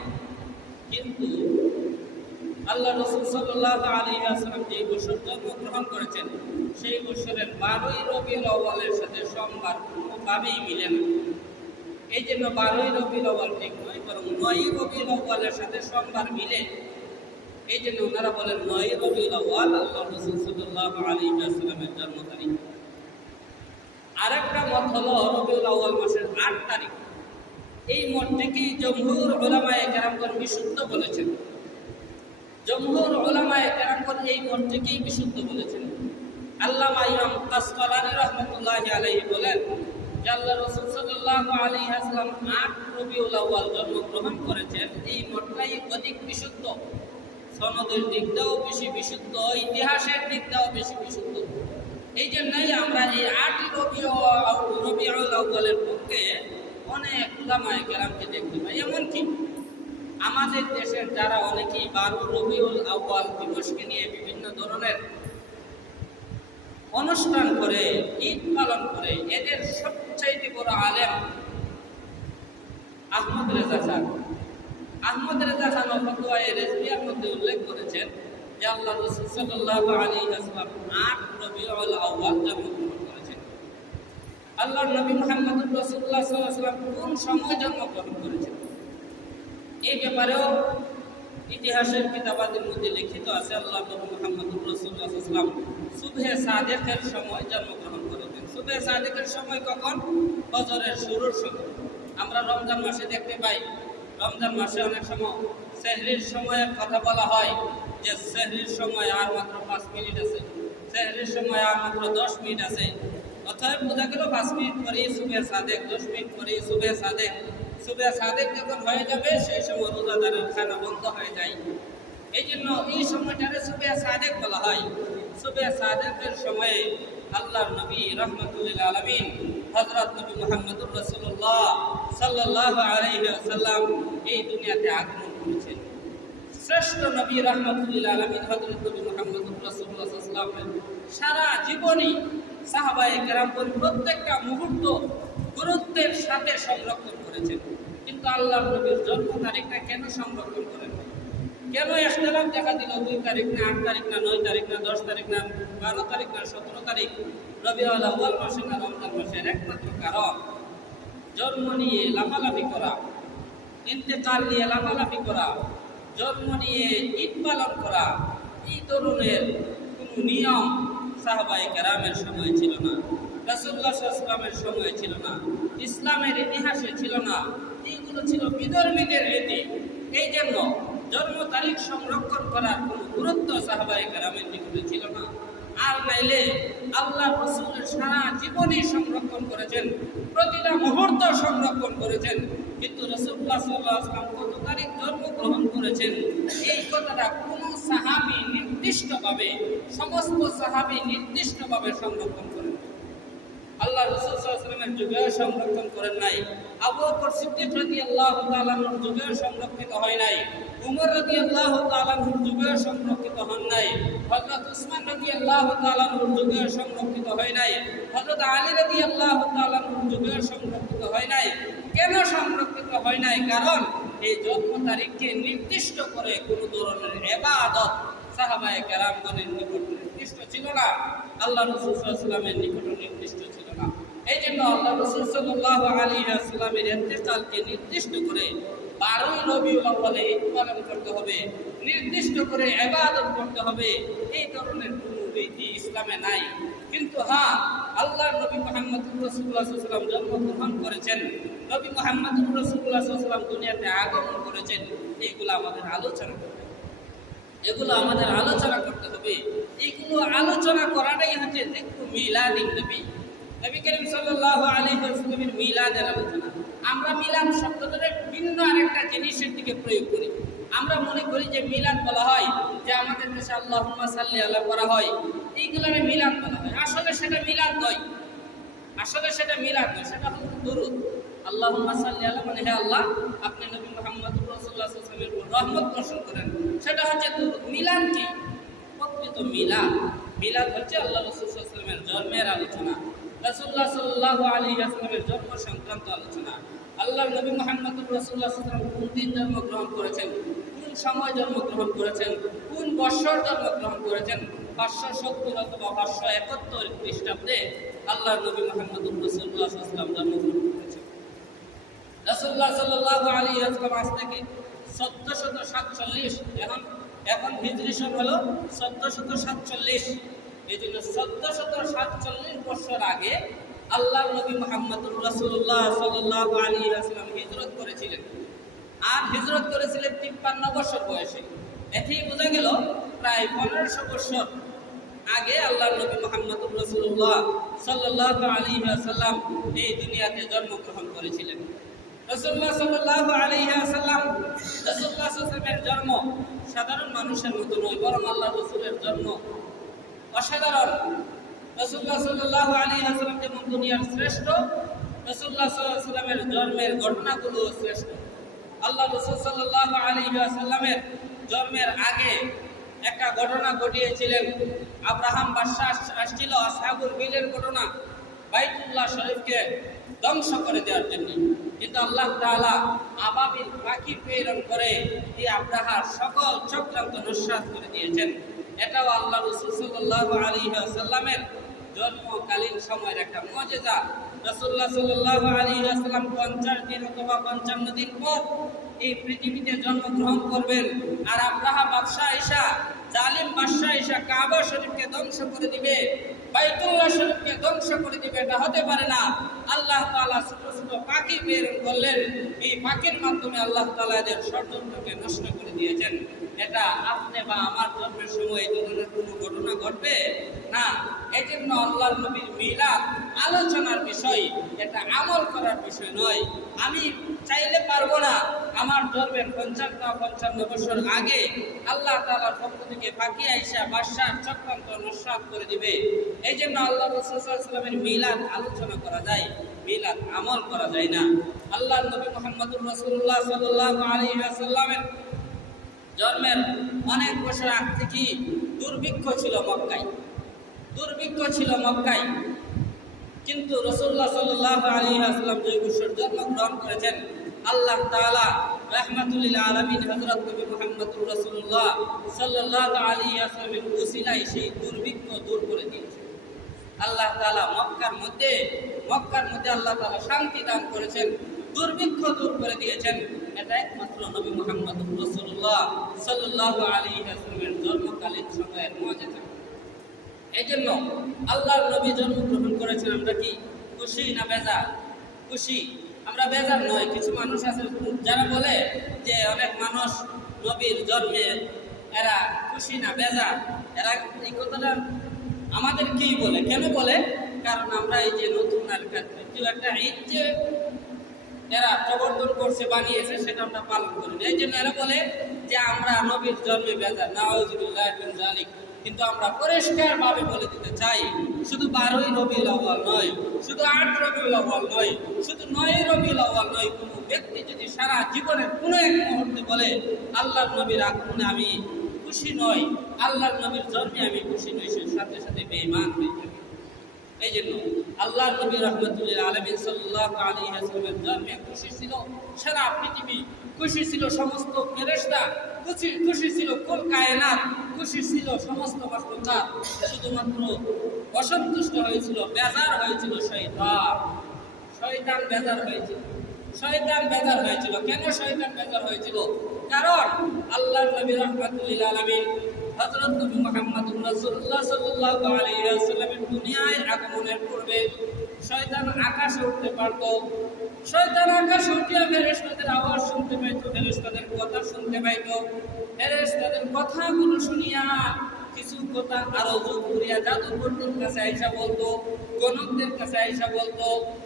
কিন্তু আল্লাহ রাসূল সাল্লাল্লাহু আলাইহি ওয়াসাল্লাম যে বছর জন্মগ্রহণ করেছেন সেই বছরের 12 রবিউল আউয়ালের সাথে সোমবার কোনোভাবেই মিলে না। এই জন্য 12 রবিউল আউয়াল ঠিক নয়, বরং 9 রবিউল আউয়ালের সাথে সোমবার মিলে। এই জন্য ওনারা বলেন 9 রবিউল আউয়াল আল্লাহ রাসূল সাল্লাল্লাহু আলাইহি ওয়াসাল্লামের জন্ম তারিখ। আরেকটা মত হলো রবিউল আউয়াল মাসের 8 তারিখ। এই মতটিকে জমহুর উলামায়ে কেরামগণ বিশুদ্ধ বলেছেন। জমহুর উলামায়ে কেরামগণ এই মতটিকেই বিশুদ্ধ বলেছেন। আল্লামা ইমাম কাসকালানী রাহমাতুল্লাহি আলাইহি বলেন যে আল্লাহ রাসূল সাল্লাল্লাহু আলাইহি ওয়াসাল্লাম 8 রবিউল আউয়াল জন্মগ্রহণ করেছেন, এই মতটাই অধিক বিশুদ্ধ। সনদের দিক দিয়েও বেশি বিশুদ্ধ, ইতিহাসের দিক দিয়েও বেশি বিশুদ্ধ। এই জন্যই আমরা এই 8 রবিউল আউয়ালের পক্ষে অনেক উলামায়ে কেরামকে দেখতে পাই। এমনকি আমাদের দেশের যারা অনেকেই 12 রবিউল আউয়াল দিবসকে নিয়ে বিভিন্ন ধরনের অনুষ্ঠান করে, ঈদ পালন করে, এদের সবচাইতে বড় আলেম আহমদ রেজা খান। আহমদ রেজা খান ফতোয়ায়ে রেজভিয়ার মধ্যে উল্লেখ করেছেন যে আল্লাহ রাসূল সাল্লাল্লাহু আলাইহি ওয়াসাল্লাম 8 রবিউল আউয়াল জন্মগ্রহণ করেছেন। আল্লাহর নবী মুহাম্মদুর রাসূলুল্লাহ সাল্লাল্লাহু আলাইহি ওয়াসাল্লাম কোন সময় জন্মগ্রহণ করেছেন এই ব্যাপারেও ইতিহাসের কিতাবাদের মধ্যে লিখিত আছে। আল্লাহ নবী মুহাম্মদুর রাসূলুল্লাহ সাল্লাল্লাহু আলাইহি ওয়াসাল্লাম সুবহে সাদেকের সময় জন্মগ্রহণ করেছেন। সুবহে সাদেকের সময় কখন? ফজরের শুরুর সময়। আমরা রমজান মাসে দেখতে পাই, রমজান মাসে অনেক সময় সেহরির সময়ের কথা বলা হয় যে সেহরির সময় আর মাত্র 5 মিনিট আছে, সেহরির সময় আর মাত্র 10 মিনিট আছে। অতএব বোঝা গেল 5 মিনিট পরেই সুবহে সাদেক, 10 মিনিট পরেই সুবহে সাদেক। সুবহে সাদেক যখন হয়ে যাবে সেই সময় রোজাদারের খানা বন্ধ হয়ে যায়। এই জন্য এই সময়টারে সুবহে সাদেক বলা হয়। সুবে সাদেকের সময়ে আল্লাহর নবী রাহমাতুল আলামিন হযরত নবী মুহাম্মদুর রাসূলুল্লাহ সাল্লাল্লাহু আলাইহি ওয়াসাল্লাম এই দুনিয়াতে আগমন করেছেন। শ্রেষ্ঠ নবী রাহমাতুল আলামিন হযরত নবী মুহাম্মদুর রাসূলুল্লাহ সাল্লাল্লাহু আলাইহি ওয়াসাল্লাম সারা জীবনই সাহাবায়ে কেরামগণ প্রত্যেকটা মুহূর্ত গুরুত্বের সাথে সংরক্ষণ করেছেন। কিন্তু আল্লাহর নবীর জন্ম তারিখটা কেন সংরক্ষণ করেন? কেন ইখতিলাফ দেখা দিল 2 তারিখ না 8 তারিখ না 9 তারিখ না 10 তারিখ না 12 তারিখ না 17 তারিখ রবিউল আউয়াল মাসে না রমজান মাসের? একমাত্র কারণ জন্ম নিয়ে লাফালাফি করা, ইন্তেকাল নিয়ে লাফালাফি করা, জন্ম নিয়ে ঈদ পালন করা, এই ধরনের কোনো নিয়ম সাহাবায়ে কেরামের সময় ছিল না, রাসূলুল্লাহ সাল্লাল্লাহু আলাইহি ওয়াসাল্লামের সময় ছিল না, ইসলামের ইতিহাসে ছিল না। এইগুলো ছিল বিধর্মীদের রীতি। এই জন্য জন্ম তারিখ সংরক্ষণ করার কোনো গুরুত্ব সাহাবায়ে কেরামের নিকটে ছিল না। আর নাইলে আল্লাহ রাসূলের সারা জীবনই সংরক্ষণ করেছেন, প্রতিটা মুহূর্ত সংরক্ষণ করেছেন। কিন্তু রাসূলুল্লাহ সাল্লাল্লাহু আলাইহি ওয়াসাল্লাম কত তারিখ জন্মগ্রহণ করেছেন এই কথাটা কোনো সাহাবী নির্দিষ্টভাবে, সমস্ত সাহাবী নির্দিষ্টভাবে সংরক্ষণ করেন। আল্লাহ রাসূল সাল্লাল্লাহু আলাইহি ওয়াসাল্লামের যুগে সংরক্ষণ করেন নাই, আবু বকর সিদ্দিক রাদিয়াল্লাহু তাআলা আনহুর যুগে সংরক্ষিত হয় নাই, উমর রাদিয়াল্লাহু তাআলা আনহুর যুগে সংরক্ষিত হন নাই, হযরত উসমান রাদিয়াল্লাহু তাআলা আনহুর যুগে সংরক্ষিত হয় নাই, হযরত আলী রাদিয়াল্লাহু তাআলা আনহুর যুগে সংরক্ষিত হয় নাই। কেন সংরক্ষিত হয় নাই? কারণ এই জন্ম তারিখকে নির্দিষ্ট করে কোনো ধরনের ইবাদত সাহাবায়ে কেরামগণের নিকট নির্দিষ্ট ছিল না, আল্লাহ রাসূল সাল্লাল্লাহু আলাইহি ওয়াসাল্লামের নিকট নির্দিষ্ট ছিল না। এই জন্য আল্লাহ রাসূল সাল্লাল্লাহু আলাইহি ওয়াসাল্লামের ইন্তেকালকে নির্দিষ্ট করে 12 রবিউল আউয়ালে ঈদ পালন করতে হবে, নির্দিষ্ট করে ইবাদত করতে হবে, এই ধরনের কোনো রীতি ইসলামে নাই। কিন্তু হ্যাঁ, আল্লাহর নবী মুহাম্মদুর রাসূলুল্লাহ সাল্লাল্লাহু আলাইহি ওয়াসাল্লাম জন্মগ্রহণ করেছেন, নবী মুহাম্মদুর রাসূলুল্লাহ সাল্লাল্লাহু আলাইহি ওয়াসাল্লাম দুনিয়াতে আগমন করেছেন, এগুলো আমাদের আলোচনা করতে হবে, এগুলো আমাদের আলোচনা করতে হবে। এইগুলো আলোচনা করাটাই হচ্ছে যিকরু মিলাদিন নবী, নবী করিম সাল্লাল্লাহু আলাইহি ওয়াসাল্লামের মিলাদের আলোচনা। আমরা মিলাদ শব্দটাকে ভিন্ন আরেকটা জিনিসের দিকে প্রয়োগ করি। আমরা মনে করি যে মিলাদ বলা হয় যে আমাদের দেশে আল্লাহুম্মা সাল্লি আলা করা হয়, এইগুলোরে মিলাদ বলা হয়। আসলে সেটা মিলাদ নয়, আসলে সেটা মিলাদ নয়, সেটা হলো দুরূদ। আল্লাহুম্মা সাল্লি আলা মানে হে আল্লাহ আপনি নবী মুহাম্মদুর রাসূলুল্লাহ সাল্লাল্লাহু আলাইহি ওয়াসাল্লামের উপর রহমত বর্ষণ করেন, সেটা হচ্ছে দুরূদ। মিলাদ কি? প্রকৃত মিলাদ, মিলাদ হচ্ছে আল্লাহ রাসূল সাল্লাল্লাহু আলাইহি ওয়াসাল্লামের জন্মের আলোচনা, রাসূলুল্লাহ সাল্লাল্লাহু আলাইহি ওয়াসাল্লামের জন্ম সংক্রান্ত আলোচনা। আল্লাহর নবী মুহাম্মদুর রাসূলুল্লাহ সাল্লাল্লাহু আলাইহি ওয়াসাল্লাম কোন দিন জন্মগ্রহণ করেছেন, কোন সময় জন্মগ্রহণ করেছেন, কোন বৎসর জন্মগ্রহণ করেছেন। 570 অথবা 571 খ্রিস্টাব্দে আল্লাহর নবী মুহাম্মদুর রাসূলুল্লাহ সাল্লাল্লাহু আলাইহি ওয়াসাল্লাম জন্মগ্রহণ করেছেন। রাসূলুল্লাহ সাল্লাল্লাহু আলাইহি ওয়াসাল্লাম আজ থেকে 1447, এখন হিজরি সন হলো 1447। এই জন্য 1447 বছর আগে আল্লাহর নবী মুহাম্মদুর রাসূলুল্লাহ সাল্লাল্লাহু আলাইহি ওয়াসাল্লাম হিজরত করেছিলেন, আর হিজরত করেছিলেন 53 বছর বয়সে। এতেই বোঝা গেল প্রায় 1500 বছর আগে আল্লাহর নবী মুহাম্মদুর রাসূলুল্লাহ সাল্লাল্লাহু আলাইহি ওয়াসাল্লাম এই দুনিয়াতে জন্মগ্রহণ করেছিলেন। রাসূলুল্লাহ সাল্লাল্লাহু আলাইহি ওয়াসাল্লাম, রাসূলুল্লাহ সাল্লাল্লাহু আলাইহি ওয়াসাল্লামের জন্ম সাধারণ মানুষের মতো নয়, বরং আল্লাহর রাসূলের জন্ম অসাধারণ। রাসূলুল্লাহ সাল্লাল্লাহু আলাইহি ওয়াসাল্লাম যেমন দুনিয়ার শ্রেষ্ঠ, রাসূলুল্লাহ সাল্লাল্লাহু আলাইহি ওয়াসাল্লামের জন্মের ঘটনাগুলো শ্রেষ্ঠ। আল্লাহ রাসূল সাল্লাল্লাহু আলাইহি ওয়াসাল্লামের জন্মের আগে একটা ঘটনা ঘটিয়েছিলেন। আব্রাহাম বাদশাহ আসছিল আসহাবুল ফিলের ঘটনা, বাইতুল্লাহ শরীফকে ধ্বংস করে দেওয়ার জন্য। কিন্তু আল্লাহ তাআলা আবাবিল পাখি প্রেরণ করে এই আব্রাহার সকল চক্রান্ত নস্যাৎ করে দিয়েছেন। এটাও আল্লাহ রাসূল সাল্লাল্লাহু আলাইহি ওয়াসাল্লামের জন্মকালীন সময়ের একটা মুজিজা। রাসূলুল্লাহ সাল্লাল্লাহু আলাইহি ওয়াসাল্লাম 50 দিন অথবা 55 দিন পর এই পৃথিবীতে জন্মগ্রহণ করবেন, আর আব্রাহা বাদশাহ ঈসা, জালিম বাদশাহ ঈসা কাবা শরীফকে ধ্বংস করে দিবে, বাইতুল্লাহ শরীফকে ধ্বংস করে দিবে। এটা হতে পারে না। আল্লাহ তাআলা ছোট ছোট পাখি প্রেরণ করলেন, এই পাখির মাধ্যমে আল্লাহ তাআলা এদের ষড়যন্ত্রকে নষ্ট করে দিয়েছেন। এটা আপনি বা আমার জন্মের সময় এই ধরনের কোনো ঘটনা ঘটবে না। এই জন্য আল্লাহর নবীর মিলাদ আলোচনার বিষয়, এটা আমল করার বিষয় নয়। আমি চাইলে পারবো না আমার জন্মের 55 বছর আগে আল্লাহ তাআলার পক্ষ থেকে ফাঁকি আইসা বাদশার চক্রান্ত নস্যাৎ করে দিবে। এই জন্য আল্লাহ রাসূল সাল্লাল্লাহু আলাইহি ওয়াসাল্লামের মিলাদ আলোচনা করা যায়, মিলাদ আমল করা যায় না। আল্লাহর নবী মুহাম্মদুর রাসূলুল্লাহ সাল্লাল্লাহু আলাইহি ওয়াসাল্লামের জন্মের অনেক বছর আগ থেকে দুর্ভিক্ষ ছিল মক্কায়, দুর্ভিক্ষ ছিল মক্কায়। কিন্তু রাসূলুল্লাহ সাল্লাল্লাহু আলাইহি ওয়াসাল্লাম যে বছর জন্মগ্রহণ করেছেন, আল্লাহ তাআলা রাহমাতুল লিল আলামিন হযরত নবী মুহাম্মদুর রাসূলুল্লাহ সাল্লাল্লাহু আলাইহি ওয়াসাল্লামের উসিলায় সেই দুর্ভিক্ষ দূর করে দিয়েছেন। আল্লাহ তাআলা মক্কার মধ্যে আল্লাহ তাআলা শান্তি দান করেছেন, দুর্ভিক্ষ দূর করে দিয়েছেন। এটা একমাত্র নবী মুহাম্মদুর রাসূলুল্লাহ সাল্লাল্লাহু আলাইহি ওয়াসাল্লামের জন্মকালীন সময়ের মুআজিজা। এই জন্য আল্লাহর নবী জন্মগ্রহণ করেছেন, আমরা কি খুশি না বেজার? খুশি, আমরা বেজার নয়। কিছু মানুষ আছে যারা বলে যে অনেক মানুষ নবীর জন্মে এরা খুশি না বেজার। এরা এই কথাটা আমাদের কি বলে, কেন বলে? কারণ আমরা এই যে নতুন একটা ঈদ যে এরা প্রবর্তন করছে, বানিয়েছে, সেটা আমরা পালন করি। এই জন্য এরা বলে যে আমরা নবীর জন্মে বেজার, নাউযুবিল্লাহি মিন যালিক। কিন্তু আমরা পরিষ্কারভাবে বলে দিতে চাই, শুধু 12ই রবিউল আউয়াল নয়, শুধু 8 রবিউল আউয়াল নয়, শুধু 9 রবিউল আউয়াল নয়, কোনো ব্যক্তি যদি সারা জীবনের কোনো এক মুহূর্তে বলে আল্লাহর নবীর আগমনে আমি খুশি নই, আল্লাহর নবীর জন্মে আমি খুশি নই, সে সাথে সাথে বেঈমান হয়ে যাবে। এই জন্য আল্লাহর নবী রাহমাতুল লিল আলামিন সাল্লাল্লাহু আলাইহি ওয়াসাল্লামের জন্মে খুশি ছিল সারা পৃথিবী, খুশি ছিল সমস্ত ফেরেশতা, খুশি ছিল কুল কায়নাত, খুশি ছিল সমস্ত মাখলুকাত। শুধুমাত্র অসন্তুষ্ট হয়েছিল, বেজার হয়েছিল শয়তান বেজার হয়েছিল। শয়তান বেজার হয়েছিল। কেন শয়তান বেজার হয়েছিল? কারণ আল্লাহর নবী রাহমাতুল লিল আলামিন হযরত নবী মুহাম্মদুর রাসূলুল্লাহ সাল্লাল্লাহু আলাইহি ওয়াসাল্লামের দুনিয়ায় আগমনের পূর্বে শয়তান আকাশে উঠতে পারত। শয়তান আকাশে উঠিয়া ফেরেশতাদের আওয়াজ শুনতে পাইত, ফেরেশতাদের কথা শুনতে পাইত। ফেরেশতাদের কথাগুলো শুনিয়া কিছু কথা আরো যোগ করিয়া জাদুকরদের কাছে আইসা বলতো, গণকদের কাছে আইসা বলতো।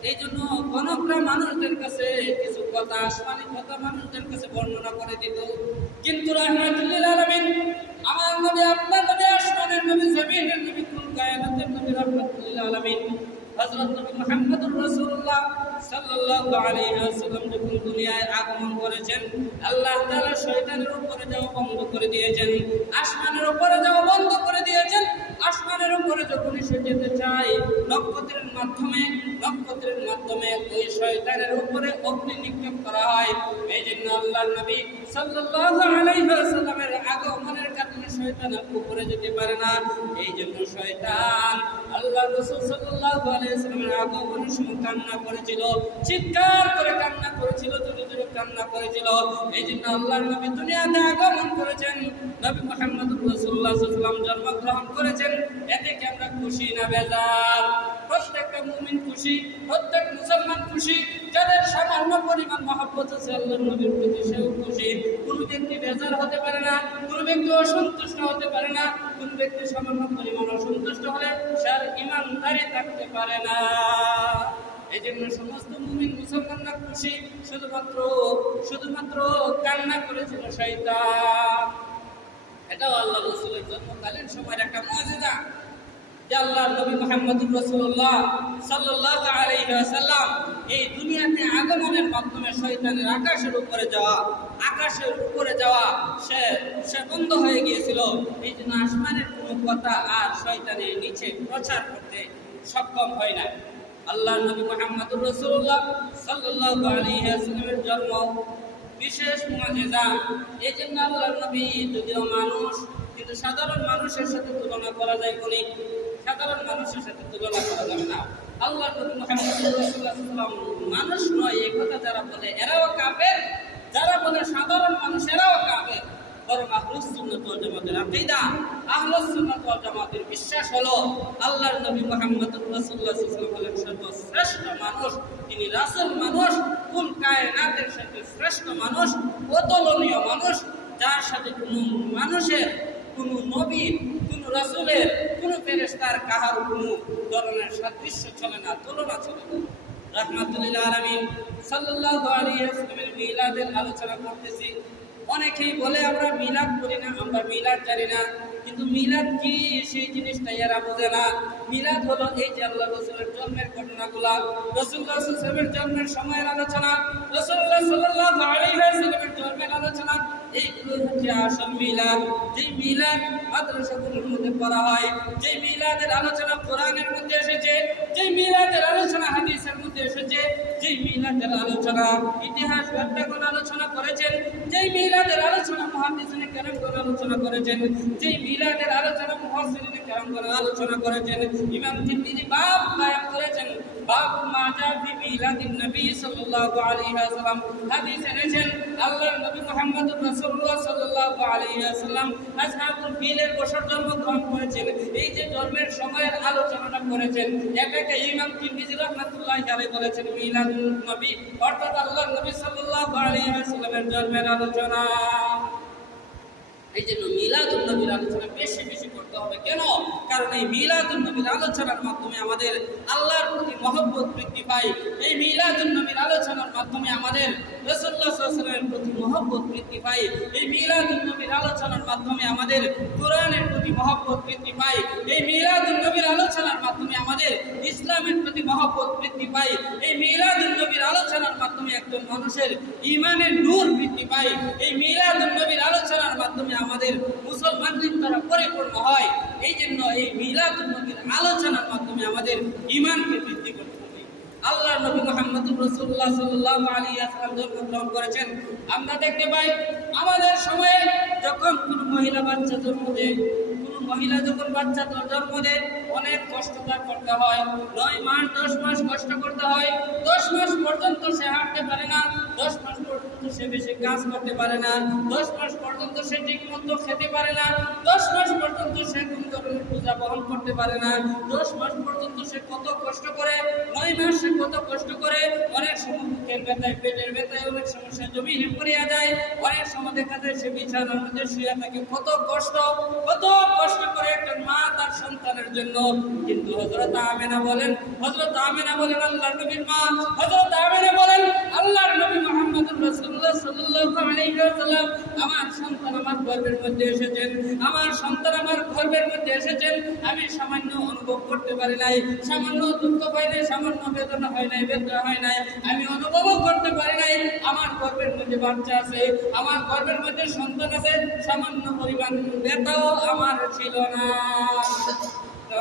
এই জন্য গণকরা মানুষদের কাছে কিছু কথা, আসমানি কথা মানুষদের কাছে বর্ণনা করে দিত। কিন্তু রাহমাতুল লিল আলামিন আমার নবী, আপনার নবী, আসমানের নবী, জমিনের নবী, কুল কায়নাতের নবী রাহমাতুল লিল আলামিন হযরত নবী মুহাম্মদুর রাসূলুল্লাহ সাল্লাল্লাহু আলাইহি ওয়াসাল্লাম যখন দুনিয়ায় আগমন করেছেন, আল্লাহ তাআলা শয়তানের উপরে যাওয়া বন্ধ করে দিয়েছেন, আসমানের উপরে যাওয়া বন্ধ করে দিয়েছেন। আসমানের উপরে যখন সে যেতে চায়, নক্ষত্রের মাধ্যমে ওই শয়তানের উপরে অগ্নি নিক্ষেপ করা হয়। এই জন্য আল্লাহর নবী সাল্লাল্লাহু আলাইহি ওয়াসাল্লামের আগমনের কারণে শয়তান উপরে যেতে পারে না। এই জন্য শয়তান আল্লাহর রাসূল সাল্লাল্লাহু আলাইহি ওয়াসাল্লামের আগমনের সময় কান্না করেছিল, চিৎকার করে কান্না করেছিল, জোরে জোরে কান্না করেছিল। এই জন্য আল্লাহর নবী দুনিয়াতে আগমন করেছেন, নবী মুহাম্মদুর রাসূলুল্লাহ সাল্লাল্লাহু আলাইহি ওয়াসাল্লাম জন্মগ্রহণ করেছেন। এতে কি আমরা খুশি না বেজার? প্রত্যেকটা মুমিন খুশি, প্রত্যেক মুসলমান খুশি। যাদের সামান্য পরিমাণ মহব্বত আছে আল্লাহর নবীর প্রতি, সেও খুশি। কোনো ব্যক্তি বেজার হতে পারে না, কোনো ব্যক্তি অসন্তুষ্ট হতে পারে না। কোনো ব্যক্তি সামান্য পরিমাণ অসন্তুষ্ট হলে সে আর ঈমানদারি থাকতে পারে না। এই জন্য সমস্ত মুমিন মুসলমানরা খুশি, শুধুমাত্র কান্না করেছিল শয়তান। এটাও আল্লাহ রাসূলের জন্মকালীন সময়ের একটা মুআজিজা যে আল্লাহর নবী মুহাম্মদুর রাসূলুল্লাহ সাল্লাল্লাহু আলাইহি ওয়াসাল্লাম এই দুনিয়াতে আগমনের মাধ্যমে শয়তানের আকাশের উপরে যাওয়া সে বন্ধ হয়ে গিয়েছিল। এই জন্য আসমানের কোনো কথা আর শয়তানের নিচে প্রচার করতে সক্ষম হয় না। আল্লাহর নবী মুহাম্মদুর রাসূলুল্লাহ সাল্লাল্লাহু আলাইহি ওয়াসাল্লামের জন্ম বিশেষ মুআজিজা। এই জন্য আল্লাহর নবী যদিও মানুষ, কিন্তু সাধারণ মানুষের সাথে তুলনা করা যায় কোনি? সাধারণ মানুষের সাথে তুলনা করা যাবে না। আল্লাহর নবী মুহাম্মদুর রাসূলুল্লাহ সাল্লাল্লাহু আলাইহি ওয়াসাল্লাম মানুষ নয়, এই কথা যারা বলে এরাও কাফের। যারা বলে সাধারণ মানুষ এরাও কাফের। বরং আহলুস সুন্নাত ওয়াল জামাতের আকীদা, আহলুস সুন্নাত ওয়াল জামাতের বিশ্বাস হলো আল্লাহর নবী মুহাম্মদুর রাসূলুল্লাহ সাল্লাল্লাহু আলাইহি ওয়াসাল্লাম হলেন সর্বশ্রেষ্ঠ মানুষ। তিনি রাসূল মানুষ, কুল কায়নাতের সাথে শ্রেষ্ঠ মানুষ, অতুলনীয় মানুষ। যার সাথে কোনো মানুষের, কোনো নবীর, কোনো রাসূলের, কোনো ফেরেশতার কাহার কোনো ধরনের সাদৃশ্য চলে না, তুলনা চলে না। রাহমাতুল লিল আলামিন সাল্লাল্লাহু আলাইহি ওয়াসাল্লামের মিলাদের আলোচনা করতেছি। অনেকেই বলে আমরা মিলাদ করি না, আমরা মিলাদ জানি না, কিন্তু মিলাদ কি সেই জিনিসটা এরা বোঝে না। মিলাদ হলো এই যে আল্লাহ রাসূলের জন্মের ঘটনাগুলা, রাসূলুল্লাহ সাল্লাল্লাহু আলাইহি ওয়াসাল্লামের জন্মের সময়ের আলোচনা, রাসূলুল্লাহ সাল্লাল্লাহু আলাইহি ওয়াসাল্লামের জন্মের আলোচনা, এইগুলো হচ্ছে আসল মিলাদ। যে মিলাদ মাদ্রাসাগুলোর মধ্যে পড়া হয়, যে মিলাদের আলোচনা কোরআনের মধ্যে এসেছে, যে মিলাদের আলোচনা হাদিসের মধ্যে এসেছে, যে মিলাদের আলোচনা ইতিহাস ব্যাখ্যাগণ আলোচনা করেছেন, যে মিলাদের আলোচনা মুহাদ্দিসিনে কেরামগণ আলোচনা করেছেন, যে মিলাদের আলোচনা মুফাসসিরিনে কেরামগণ আলোচনা করেছেন, ইমাম তিরমিজি বাব কায়েম করেছেন, বাব মা জা ফি মিলাদিন নবী সাল্লাল্লাহু আলাইহি ওয়াসাল্লাম। হাদিস এনেছেন আল্লাহর নবী মুহাম্মদুর রাসূলুল্লাহ সাল্লাল্লাহু আলাইহি ওয়াসাল্লাম আসহাবুল ফিলের বছর জন্মগ্রহণ করেছেন। এই যে জন্মের সময়ের আলোচনাটা করেছেন, এটাকে ইমাম তিরমিজি রাহমাতুল্লাহি আলাইহি বলেছেন মিলাদুন নবী, অর্থাৎ আল্লাহর নবী সাল্লাল্লাহু আলাইহি ওয়াসাল্লামের জন্মের আলোচনা। এই জন্য মিলাদুন নবীর আলোচনা বেশি বেশি করতে হবে। কেন? কারণ এই মিলাদুন নবীর আলোচনার মাধ্যমে আমাদের আল্লাহর প্রতি মহব্বত বৃদ্ধি পায়। এই মিলাদুন নবীর আলোচনার মাধ্যমে আমাদের রাসূলুল্লাহ সাল্লাল্লাহু আলাইহি ওয়াসাল্লামের প্রতি মহব্বত বৃদ্ধি পায়। এই মিলাদুন নবীর আলোচনার মাধ্যমে আমাদের কোরআনের প্রতি মহব্বত বৃদ্ধি পায়। এই মিলাদুন নবীর আলোচনার মাধ্যমে আমাদের ইসলামের প্রতি মহব্বত বৃদ্ধি পায়। এই মিলাদুন নবীর আলোচনার মাধ্যমে একজন মানুষের ঈমানের নূর বৃদ্ধি পায়। এই মিলাদুন নবীর আলোচনার মাধ্যমে আমাদের মুসলমান তারা পরিপূর্ণ হয়। এই জন্য এই মিলাদুন নবীর আলোচনার মাধ্যমে আমাদের ঈমানকে বৃদ্ধি করতে হবে। আল্লাহর নবী মুহাম্মদুর রাসূলুল্লাহ সাল্লাল্লাহু আলাইহি ওয়াসাল্লাম জন্মগ্রহণ করেছেন। আমরা দেখতে পাই আমাদের সময়ে যখন কোনো মহিলা বাচ্চা জন্ম দেয়, কোনো মহিলা যখন বাচ্চা জন্ম দেয় অনেক কষ্ট তার করতে হয়। 9 মাস 10 মাস কষ্ট করতে হয়। 10 মাস পর্যন্ত সে হাঁটতে পারে না, 10 মাস পর্যন্ত সে বেশি কাজ করতে পারে না, 10 মাস পর্যন্ত সে ঠিকমতো খেতে পারে না, 10 মাস পর্যন্ত সে কোনো ধরনের বোঝা বহন করতে পারে না। 10 মাস পর্যন্ত সে কত কষ্ট করে, 9 মাস সে কত কষ্ট করে। অনেক সময় বুকের ব্যথায়, পেটের ব্যথায়, অনেক সমস্যা জমিনে পড়িয়া যায়। অনেক সময় দেখা যায় সে বিছানার মধ্যে শুয়ে থাকে। কত কষ্ট করে একটা মা তার সন্তানের জন্য। কিন্তু হযরত আমেনা বলেন আল্লাহর নবীর মা, হযরত আমেনা বলেন আল্লাহর নবী মুহাম্মদুর রাসূলুল্লাহ সাল্লাল্লাহু আলাইহি ওয়াসাল্লাম আমার সন্তান আমার গর্ভের মধ্যে এসেছেন, আমার সন্তান আমার গর্ভের মধ্যে এসেছেন, আমি সামান্য অনুভব করতে পারি নাই, সামান্য দুঃখ পাই নাই, সামান্য বেদনা হয় নাই, ব্যথা হয় নাই, আমি অনুভবও করতে পারি নাই আমার গর্ভের মধ্যে বাচ্চা আছে, আমার গর্ভের মধ্যে সন্তান আছে, সামান্য পরিমাণ ব্যথাও আমার ছিল না।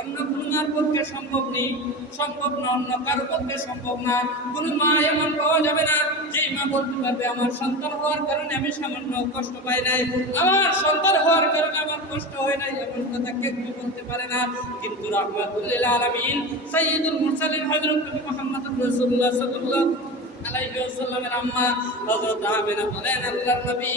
অন্য কোনো মার পক্ষে সম্ভব নেই, সম্ভব না, অন্য কারো পক্ষে সম্ভব না। কোনো মা এমন পাওয়া যাবে না যেই মা বলতে পারবে আমার সন্তান হওয়ার কারণে আমি সামান্য কষ্ট পাই নাই, আমার সন্তান হওয়ার কারণে আমার কষ্ট হয় নাই, এমন কথা কেউ বলতে পারে না। কিন্তু রাহমাতুল লিল আলামিন সাইয়্যিদুল মুরসালিন হযরত নবী মুহাম্মদুর রাসূলুল্লাহ সাল্লাল্লাহু আলাইহি ওয়াসাল্লামের আম্মা হযরত আমিনা বলেন আল্লাহর নবী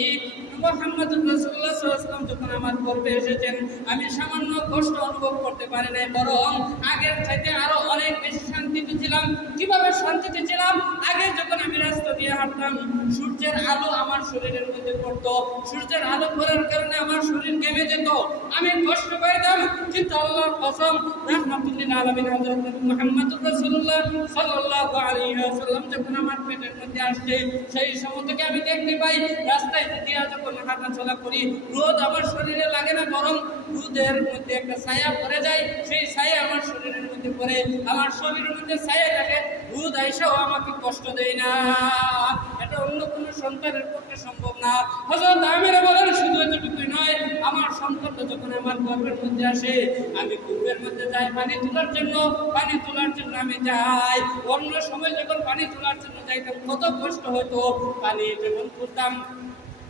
মুহাম্মদুর রাসূলুল্লাহ সাল্লাল্লাহু আলাইহি ওয়াসাল্লাম যখন আমার গর্ভে এসেছেন আমি সামান্য কষ্ট অনুভব করতে পারি নাই, বরং আগের থেকে আরো অনেক বেশি শান্তিতে ছিলাম। কিভাবে শান্তিতে ছিলাম? আগে যখন আমি রাস্তা দিয়ে হাঁটতাম সূর্যের আলো আমার শরীরের মধ্যে পড়তো, সূর্যের আলো পড়ার কারণে আমার শরীর ঘেমে যেত, আমি কষ্ট পাইতাম। কিন্তু আল্লাহর কসম রাহমাতুল লিল আলামিন হযরত মুহাম্মদুর রাসূলুল্লাহ সাল্লাল্লাহু আলাইহি ওয়াসাল্লাম যখন আমার পেটের মধ্যে আসছে সেই সময় থেকে আমি দেখতে পাই রাস্তায় দিয়া যখন হাঁটা চলা করি রোদ আমার শরীরে লাগে না, বরং রোদের মধ্যে একটা ছায়া পড়ে যায়, সেই ছায়া আমার শরীরের মধ্যে পড়ে, আমার শরীরের মধ্যে ছায়া থাকে, রোদ আইসাও আমাকে কষ্ট দেয় না। এটা অন্য কোনো সন্তানের পক্ষে সম্ভব না। হযরত আমিনা বলেন শুধু এতটুকুই নয়, আমার সন্তানটা যখন আমার গর্ভের মধ্যে আসে আমি কূপের মধ্যে যাই পানি তোলার জন্য, আমি যাই। অন্য সময় যখন পানি তোলার জন্য যাইতাম কত কষ্ট হতো, পানি যখন তুলতাম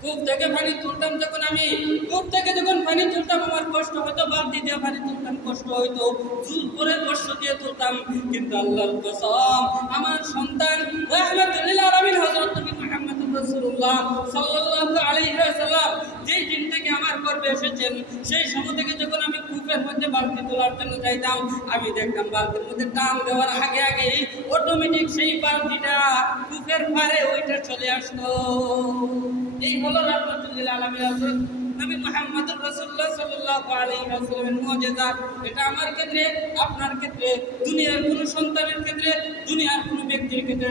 কূপ থেকে পানি তুলতাম, যখন আমি কূপ থেকে যখন পানি তুলতাম আমার কষ্ট হতো, বালতি দিয়ে পানি তুলতাম কষ্ট হতো, চুল করে কষ্ট দিয়ে তুলতাম। কিন্তু আল্লাহর কসম আমার সন্তান রাহমাতুল লিল আলামিন হযরত নবী মুহাম্মদুর রাসূলুল্লাহ সাল্লাল্লাহু আলাইহি ওয়াসাল্লাম যেই দিন থেকে আমার গর্ভে এসেছেন সেই সময় থেকে যখন আমি কূপের মধ্যে বালতি তোলার জন্য যাইতাম আমি দেখতাম বালতির মধ্যে টান দেওয়ার আগে আগে অটোমেটিক সেই বালতিটা কূপের পারে ওইটা চলে আসতো। এই হলো রাহমাতুল আলামিন হযরত নবী মুহাম্মদুর রাসূলুল্লাহ সাল্লাল্লাহু আলাইহি ওয়াসাল্লামের মুজিজা। এটা আমার ক্ষেত্রে, আপনার ক্ষেত্রে, দুনিয়ার কোন সন্তানের ক্ষেত্রে, দুনিয়ার কোন ব্যক্তির ক্ষেত্রে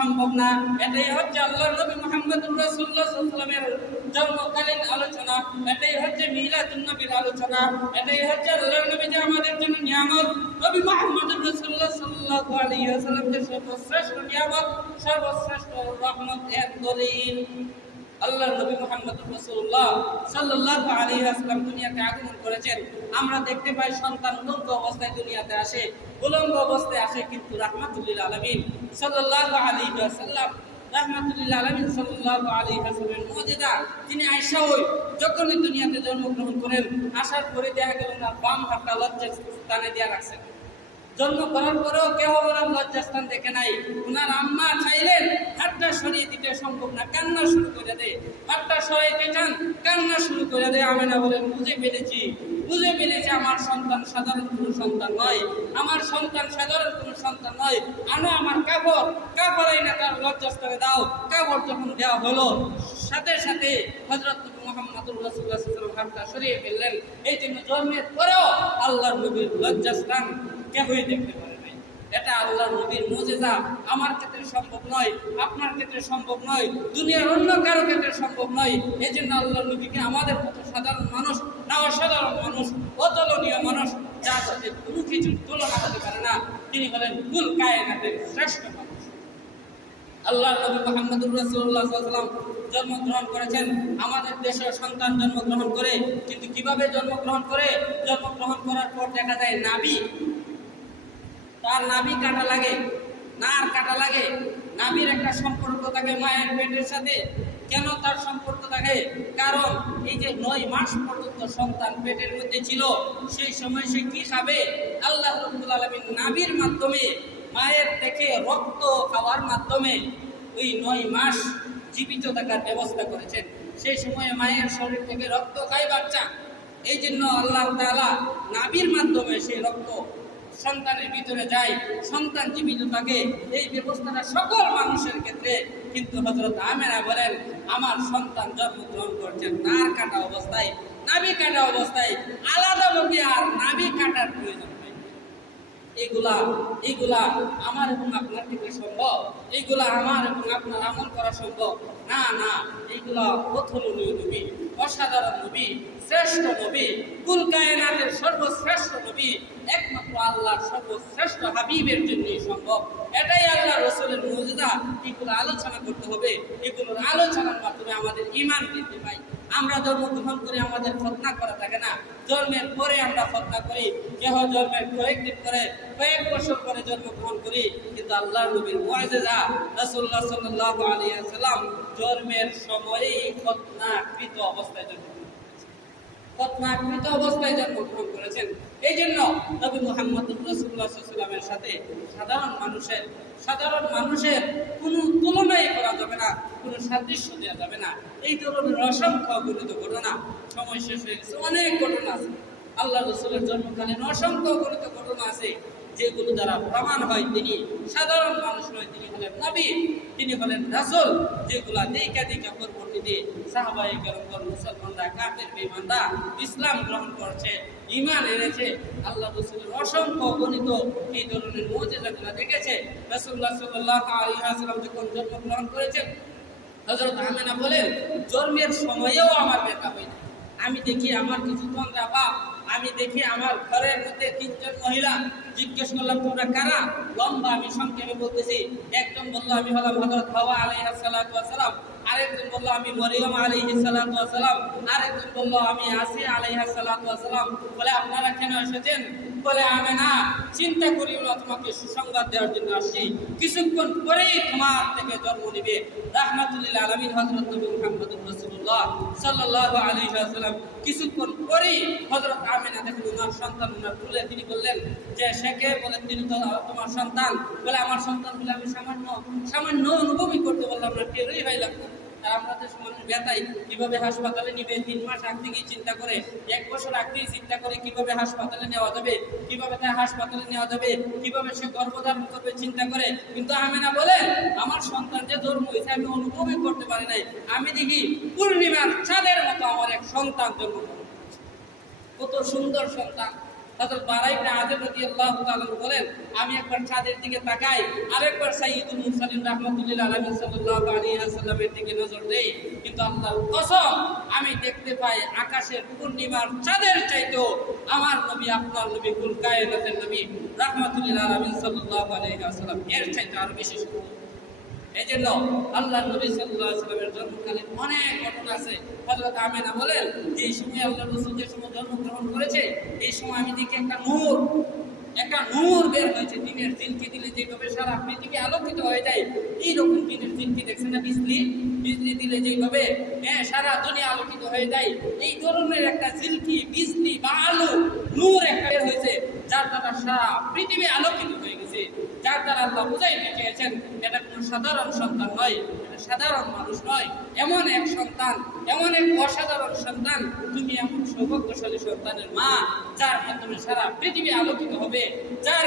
সম্ভব না। এটাই হচ্ছে আল্লাহর নবী মুহাম্মদুর রাসূলুল্লাহ সাল্লাল্লাহু আলাইহি ওয়াসাল্লামের জন্মকালীন আলোচনা, এটাই হচ্ছে মিলাদুন নবীর আলোচনা, এটাই হচ্ছে আল্লাহর নবী যে আমাদের জন্য নিয়ামত। নবী মুহাম্মদুর রাসূলুল্লাহ সাল্লাল্লাহু আলাইহি ওয়াসাল্লাম যে সর্বশ্রেষ্ঠ নিয়ামত, সর্বশ্রেষ্ঠ রহমত, এক দলিল। আল্লাহর নবী মুহাম্মদুর রাসূলুল্লাহ সাল্লাল্লাহু আলাইহি ওয়াসাল্লাম দুনিয়াতে আগমন করেছেন। আমরা দেখতে পাই সন্তান উলঙ্গ অবস্থায় দুনিয়াতে আসে, উলঙ্গ অবস্থায় আসে, কিন্তু রাহমাতুল আলামিন সাল্লাল্লাহু আলাইহি ওয়াসাল্লাম, রাহমাতুল আলামিন সাল্লাল্লাহু আলাইহি ওয়াসাল্লামের মুজিজা, তিনি আয়েশা ওই যখনই দুনিয়াতে জন্মগ্রহণ করেন, আসার পরে দেখা গেল না বাম হাতটা লজ্জাস্থানে দিয়ে রাখছেন। জন্ম করার পরেও কেউ ওনার লজ্জাস্থান দেখে নাই। ওনার আম্মা চাইলেন হাতটা সরিয়ে দিতে সম্ভব না, কান্না শুরু করে দেয়। হাতটা সরাইতে চান, কান্না শুরু করে দেয়। আমেনা বলেন, বুঝে ফেলেছি আমার সন্তান সাধারণ কোনো সন্তান নয়, আমার সন্তান সাধারণ কোনো সন্তান নয়। আনো আমার কাপড় আইনা তার লজ্জাস্থানে দাও। কাপড় যখন দেওয়া হলো, সাথে সাথে হযরত মুহাম্মদুর রাসূলুল্লাহ সাল্লাল্লাহু আলাইহি ওয়াসাল্লাম হাতটা সরিয়ে ফেললেন। এই জন্য জন্মের পরেও আল্লাহর নবীর লজ্জাস্থান কেউই দেখতে পারে নাই। এটা আল্লাহর নবীর মুজিজা। আমার ক্ষেত্রে সম্ভব নয়, আপনার ক্ষেত্রে সম্ভব নয়, দুনিয়ার অন্য কারো ক্ষেত্রে সম্ভব নয়। এই জন্য আল্লাহর নবীকে আমাদের মতো সাধারণ মানুষ, অসাধারণ মানুষ, অতুলনীয় মানুষ, যার সাথে কোনো কিছুর তুলনা হতে পারে না, তিনি হলেন কুল কায়নাতের শ্রেষ্ঠ মানুষ। আল্লাহর নবী মুহাম্মদুর রাসূলুল্লাহ সাল্লাল্লাহু আলাইহি ওয়াসাল্লাম জন্মগ্রহণ করেছেন। আমাদের দেশের সন্তান জন্মগ্রহণ করে, কিন্তু কিভাবে জন্মগ্রহণ করে? জন্মগ্রহণ করার পর দেখা যায় তার নাভি কাটা লাগে, নার কাটা লাগে। নাভির একটা সম্পর্ক থাকে মায়ের পেটের সাথে। কেন তার সম্পর্ক থাকে? কারণ এই যে 9 মাস পর্যন্ত সন্তান পেটের মধ্যে ছিল, সেই সময় সে কি খাবে? আল্লাহ রাব্বুল আলামিন নাভির মাধ্যমে, মায়ের থেকে রক্ত খাওয়ার মাধ্যমে ওই 9 মাস জীবিত থাকার ব্যবস্থা করেছেন। সেই সময় মায়ের শরীর থেকে রক্ত খায় বাচ্চা। এই জন্য আল্লাহ তাআলা নাভির মাধ্যমে সেই রক্ত সন্তানের ভিতরে যায়, সন্তান জীবিত থাকে। এই ব্যবস্থাটা সকল মানুষের ক্ষেত্রে, কিন্তু হযরত আমেনা বলেন, আমার সন্তান জন্মগ্রহণ করছেন নার কাটা অবস্থায়, নাভি কাটা অবস্থায়, আলাদাভাবে আর নাভি কাটার প্রয়োজন নেই। এইগুলা আমার এবং আপনার ক্ষেত্রে সম্ভব? এইগুলা আমার এবং আপনার আমল করা সম্ভব? না, এইগুলা অতুলনীয় নবী, অসাধারণ নবী, শ্রেষ্ঠ নবী, কুল কায়নাতের সর্বশ্রেষ্ঠ নবী, একমাত্র আল্লাহর সর্বশ্রেষ্ঠ হাবিবের জন্যই সম্ভব। এটাই আল্লাহ রাসূলের মুজিজা। এগুলো আলোচনা করতে হবে। এগুলোর আলোচনার মাধ্যমে আমাদের ঈমান বৃদ্ধি পায়। আমরা জন্মগ্রহণ করে আমাদের খতনা করা থাকে না, জন্মের পরে আমরা খতনা করি। কেহ জন্মের কয়েকদিন পরে, কয়েক বছর পরে জন্মগ্রহণ করি। কিন্তু আল্লাহর নবীর মুজিজা, রাসূলুল্লাহ সাল্লাল্লাহু আলাইহি ওয়াসাল্লাম জন্মের সময়েই খতনাকৃত অবস্থায় জন্মগ্রহণ করেছেন। এই জন্য নবী মুহাম্মদুর রাসূলুল্লাহ সাল্লাল্লাহু আলাইহি ওয়াসাল্লামের সাথে সাধারণ মানুষের কোনো তুলনাই করা যাবে না, কোনো সাদৃশ্য দেওয়া যাবে না। এই ধরনের অসংখ্য গণিত ঘটনা, সময় শেষ হয়ে গেছে, অনেক ঘটনা আছে। আল্লাহ রাসূলের জন্মকালীন অসংখ্য গণিত ঘটনা আছে, যেগুলো দ্বারা প্রমাণ হয় তিনি সাধারণ মানুষ নয়, তিনি হলেন নবী, তিনি হলেন রাসূল। যেগুলা দেখা পরবর্তীতে সাহাবায়ে কেরাম, মুসলমানরা, কাফের বেঈমানরা ইসলাম গ্রহণ করছে, ঈমান এনেছে। আল্লাহ রাসূলের অসংখ্য গণিত এই ধরনের মুজিজাগুলো দেখেছে। রাসূলুল্লাহ সাল্লাল্লাহু আলাইহি ওয়াসাল্লাম যখন জন্মগ্রহণ করেছেন, হযরত আমেনা বলেন, জন্মের সময়েও আমার ব্যথা হয়নি। আমি দেখি আমার কিছু তন্দ্রা বাপ, আমি দেখি আমার ঘরের মধ্যে 3জন মহিলা। জিজ্ঞেস করলাম, তোমরা কারা? লম্বা, আমি সংক্ষেপে বলতেছি। একজন বলল, আমি হলাম হযরত হাওয়া আলাইহিস সালাতু ওয়াস সালাম। আরেকজন বলল, আমি মরিয়ম আলাইহিস সালাতু ওয়াস সালাম। আরেকজন বলল, আমি আসিয়া আলাইহিস সালাতু ওয়াস সালাম। বলে, আপনারা কেন এসেছেন? বলে, আমেনা, চিন্তা করিও না, তোমাকে সুসংবাদ দেওয়ার জন্য আসছি। কিছুক্ষণ পরেই তোমার থেকে জন্ম নিবে রাহমাতুল আলামিন হযরত নবী মুহাম্মদুর রাসূলুল্লাহ সাল্লাল্লাহু আলাইহি ওয়াসাল্লাম। কিছুক্ষণ পরেই হযরত আমেনা দেখলেন ওনার সন্তান ওনার কোলে। তিনি বললেন যে, সে কে? বলে, তিনি তো তোমার সন্তান। বলে, আমার সন্তান? বলে, আমি সামান্য অনুভবই করতে বললাম না, টেরই পাইলাম না। আর আমরা দেশের মানুষ ব্যথাই কিভাবে হাসপাতালে নিবে 3 মাস আগ থেকেই চিন্তা করে, 1 বছর আগ থেকেই চিন্তা করে কিভাবে হাসপাতালে নেওয়া যাবে, কিভাবে তার হাসপাতালে নেওয়া যাবে, কিভাবে সে গর্ভধারণ করবে চিন্তা করে। কিন্তু আমেনা বলেন আমার সন্তান যে জন্ম হয়েছে আমি অনুভবই করতে পারি নাই, আমি দেখি পূর্ণিমার চাঁদের মতো আমার এক সন্তান জন্ম, কত সুন্দর সন্তান। হযরত বারা ইবনে আযিব রাদিয়াল্লাহু তাআলা বলেন আমি একবার চাঁদের দিকে তাকাই, আরেকবার সাইয়্যিদুল মুরসালিন রাহমাতুল্লিল আলামিন সাল্লাল্লাহু আলাইহি ওয়াসাল্লামের দিকে নজর দেই, কিন্তু আল্লাহর কসম আমি দেখতে পাই আকাশের পূর্ণিমার চাঁদের চাইতেও আমার নবী আপনার নবী কুল কায়নাতের নবী রাহমাতুল্লিল আলামিন সাল্লাল্লাহু আলাইহি ওয়াসাল্লাম এর চাইতে আরো বেশি সুন্দর। এই জন্য আল্লাহ নবী সাল্লাল্লাহু আলাইহি ওয়াসাল্লামের জন্মকালীন অনেক ঘটনা আছে। হযরত আমিনা বলেন যে সময় আল্লাহ রাসূল যে সময় জন্মগ্রহণ করেছে এই সময় আমি দেখি একটা নূর বের হয়েছে, দিনের ঝিলকি দিলে যেভাবে সারা পৃথিবী আলোকিত হয়ে যায় এইরকম দিনের ঝিলকি দেখছেন না, বিজলি দিলে যেভাবে সারা দুনিয়া আলোকিত হয়ে যায়, এই ধরনের একটা ঝিলকি বিজলি বা আলো নূর একটা বের হয়েছে যার দ্বারা সারা পৃথিবী আলোকিত হয়ে গেছে, যার দ্বারা আল্লাহ বুঝাইতে চেয়েছেন এটা কোনো সাধারণ সন্তান নয়, এটা সাধারণ মানুষ নয়, এমন এক সন্তান, এমন এক অসাধারণ সন্তান, তুমি এমন সৌভাগ্যশালী সন্তানের মা যার মাধ্যমে সারা পৃথিবী আলোকিত হবে, যার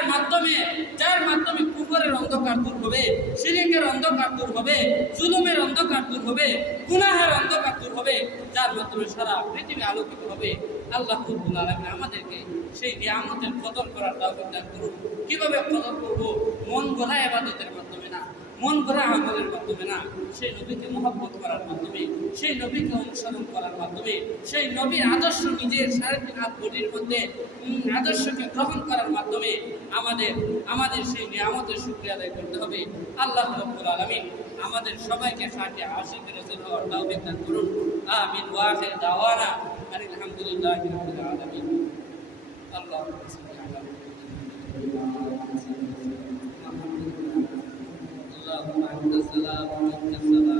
মাধ্যমে কুফরের অন্ধকার দূর হবে, শিরকের অন্ধকার দূর হবে, জুলুমের অন্ধকার দূর হবে, গুনাহের অন্ধকার দূর হবে, যার মাধ্যমে সারা পৃথিবী আলোকিত হবে। আল্লাহ রাব্বুল আলামিন আমাদেরকে সেই নিয়ামতের কদর করার তৌফিক দান করুন। কিভাবে কদর করব? মন গড়া ইবাদতের মাধ্যমে না, মন গড়া আমলের মাধ্যমে না, সেই নবীকে মহব্বত করার মাধ্যমে, সেই নবীকে অনুসরণ করার মাধ্যমে, সেই নবীর আদর্শ নিজের 3.5 হাত বডির মধ্যে আদর্শকে গ্রহণ করার মাধ্যমে আমাদের সেই নিয়ামতের শুকরিয়া আদায় করতে হবে। আল্লাহ রাব্বুল আলামিন আমাদের সবাইকে সাথে আশিক রাসূল হওয়ার তৌফিক দান করুন। আমিন। ওয়া আখির দাওয়ানা আলহামদুলিল্লাহি রাব্বিল আলামিন। আল্লাহুম্মা সাল্লি আলা اللهم انت السلام ومنك السلام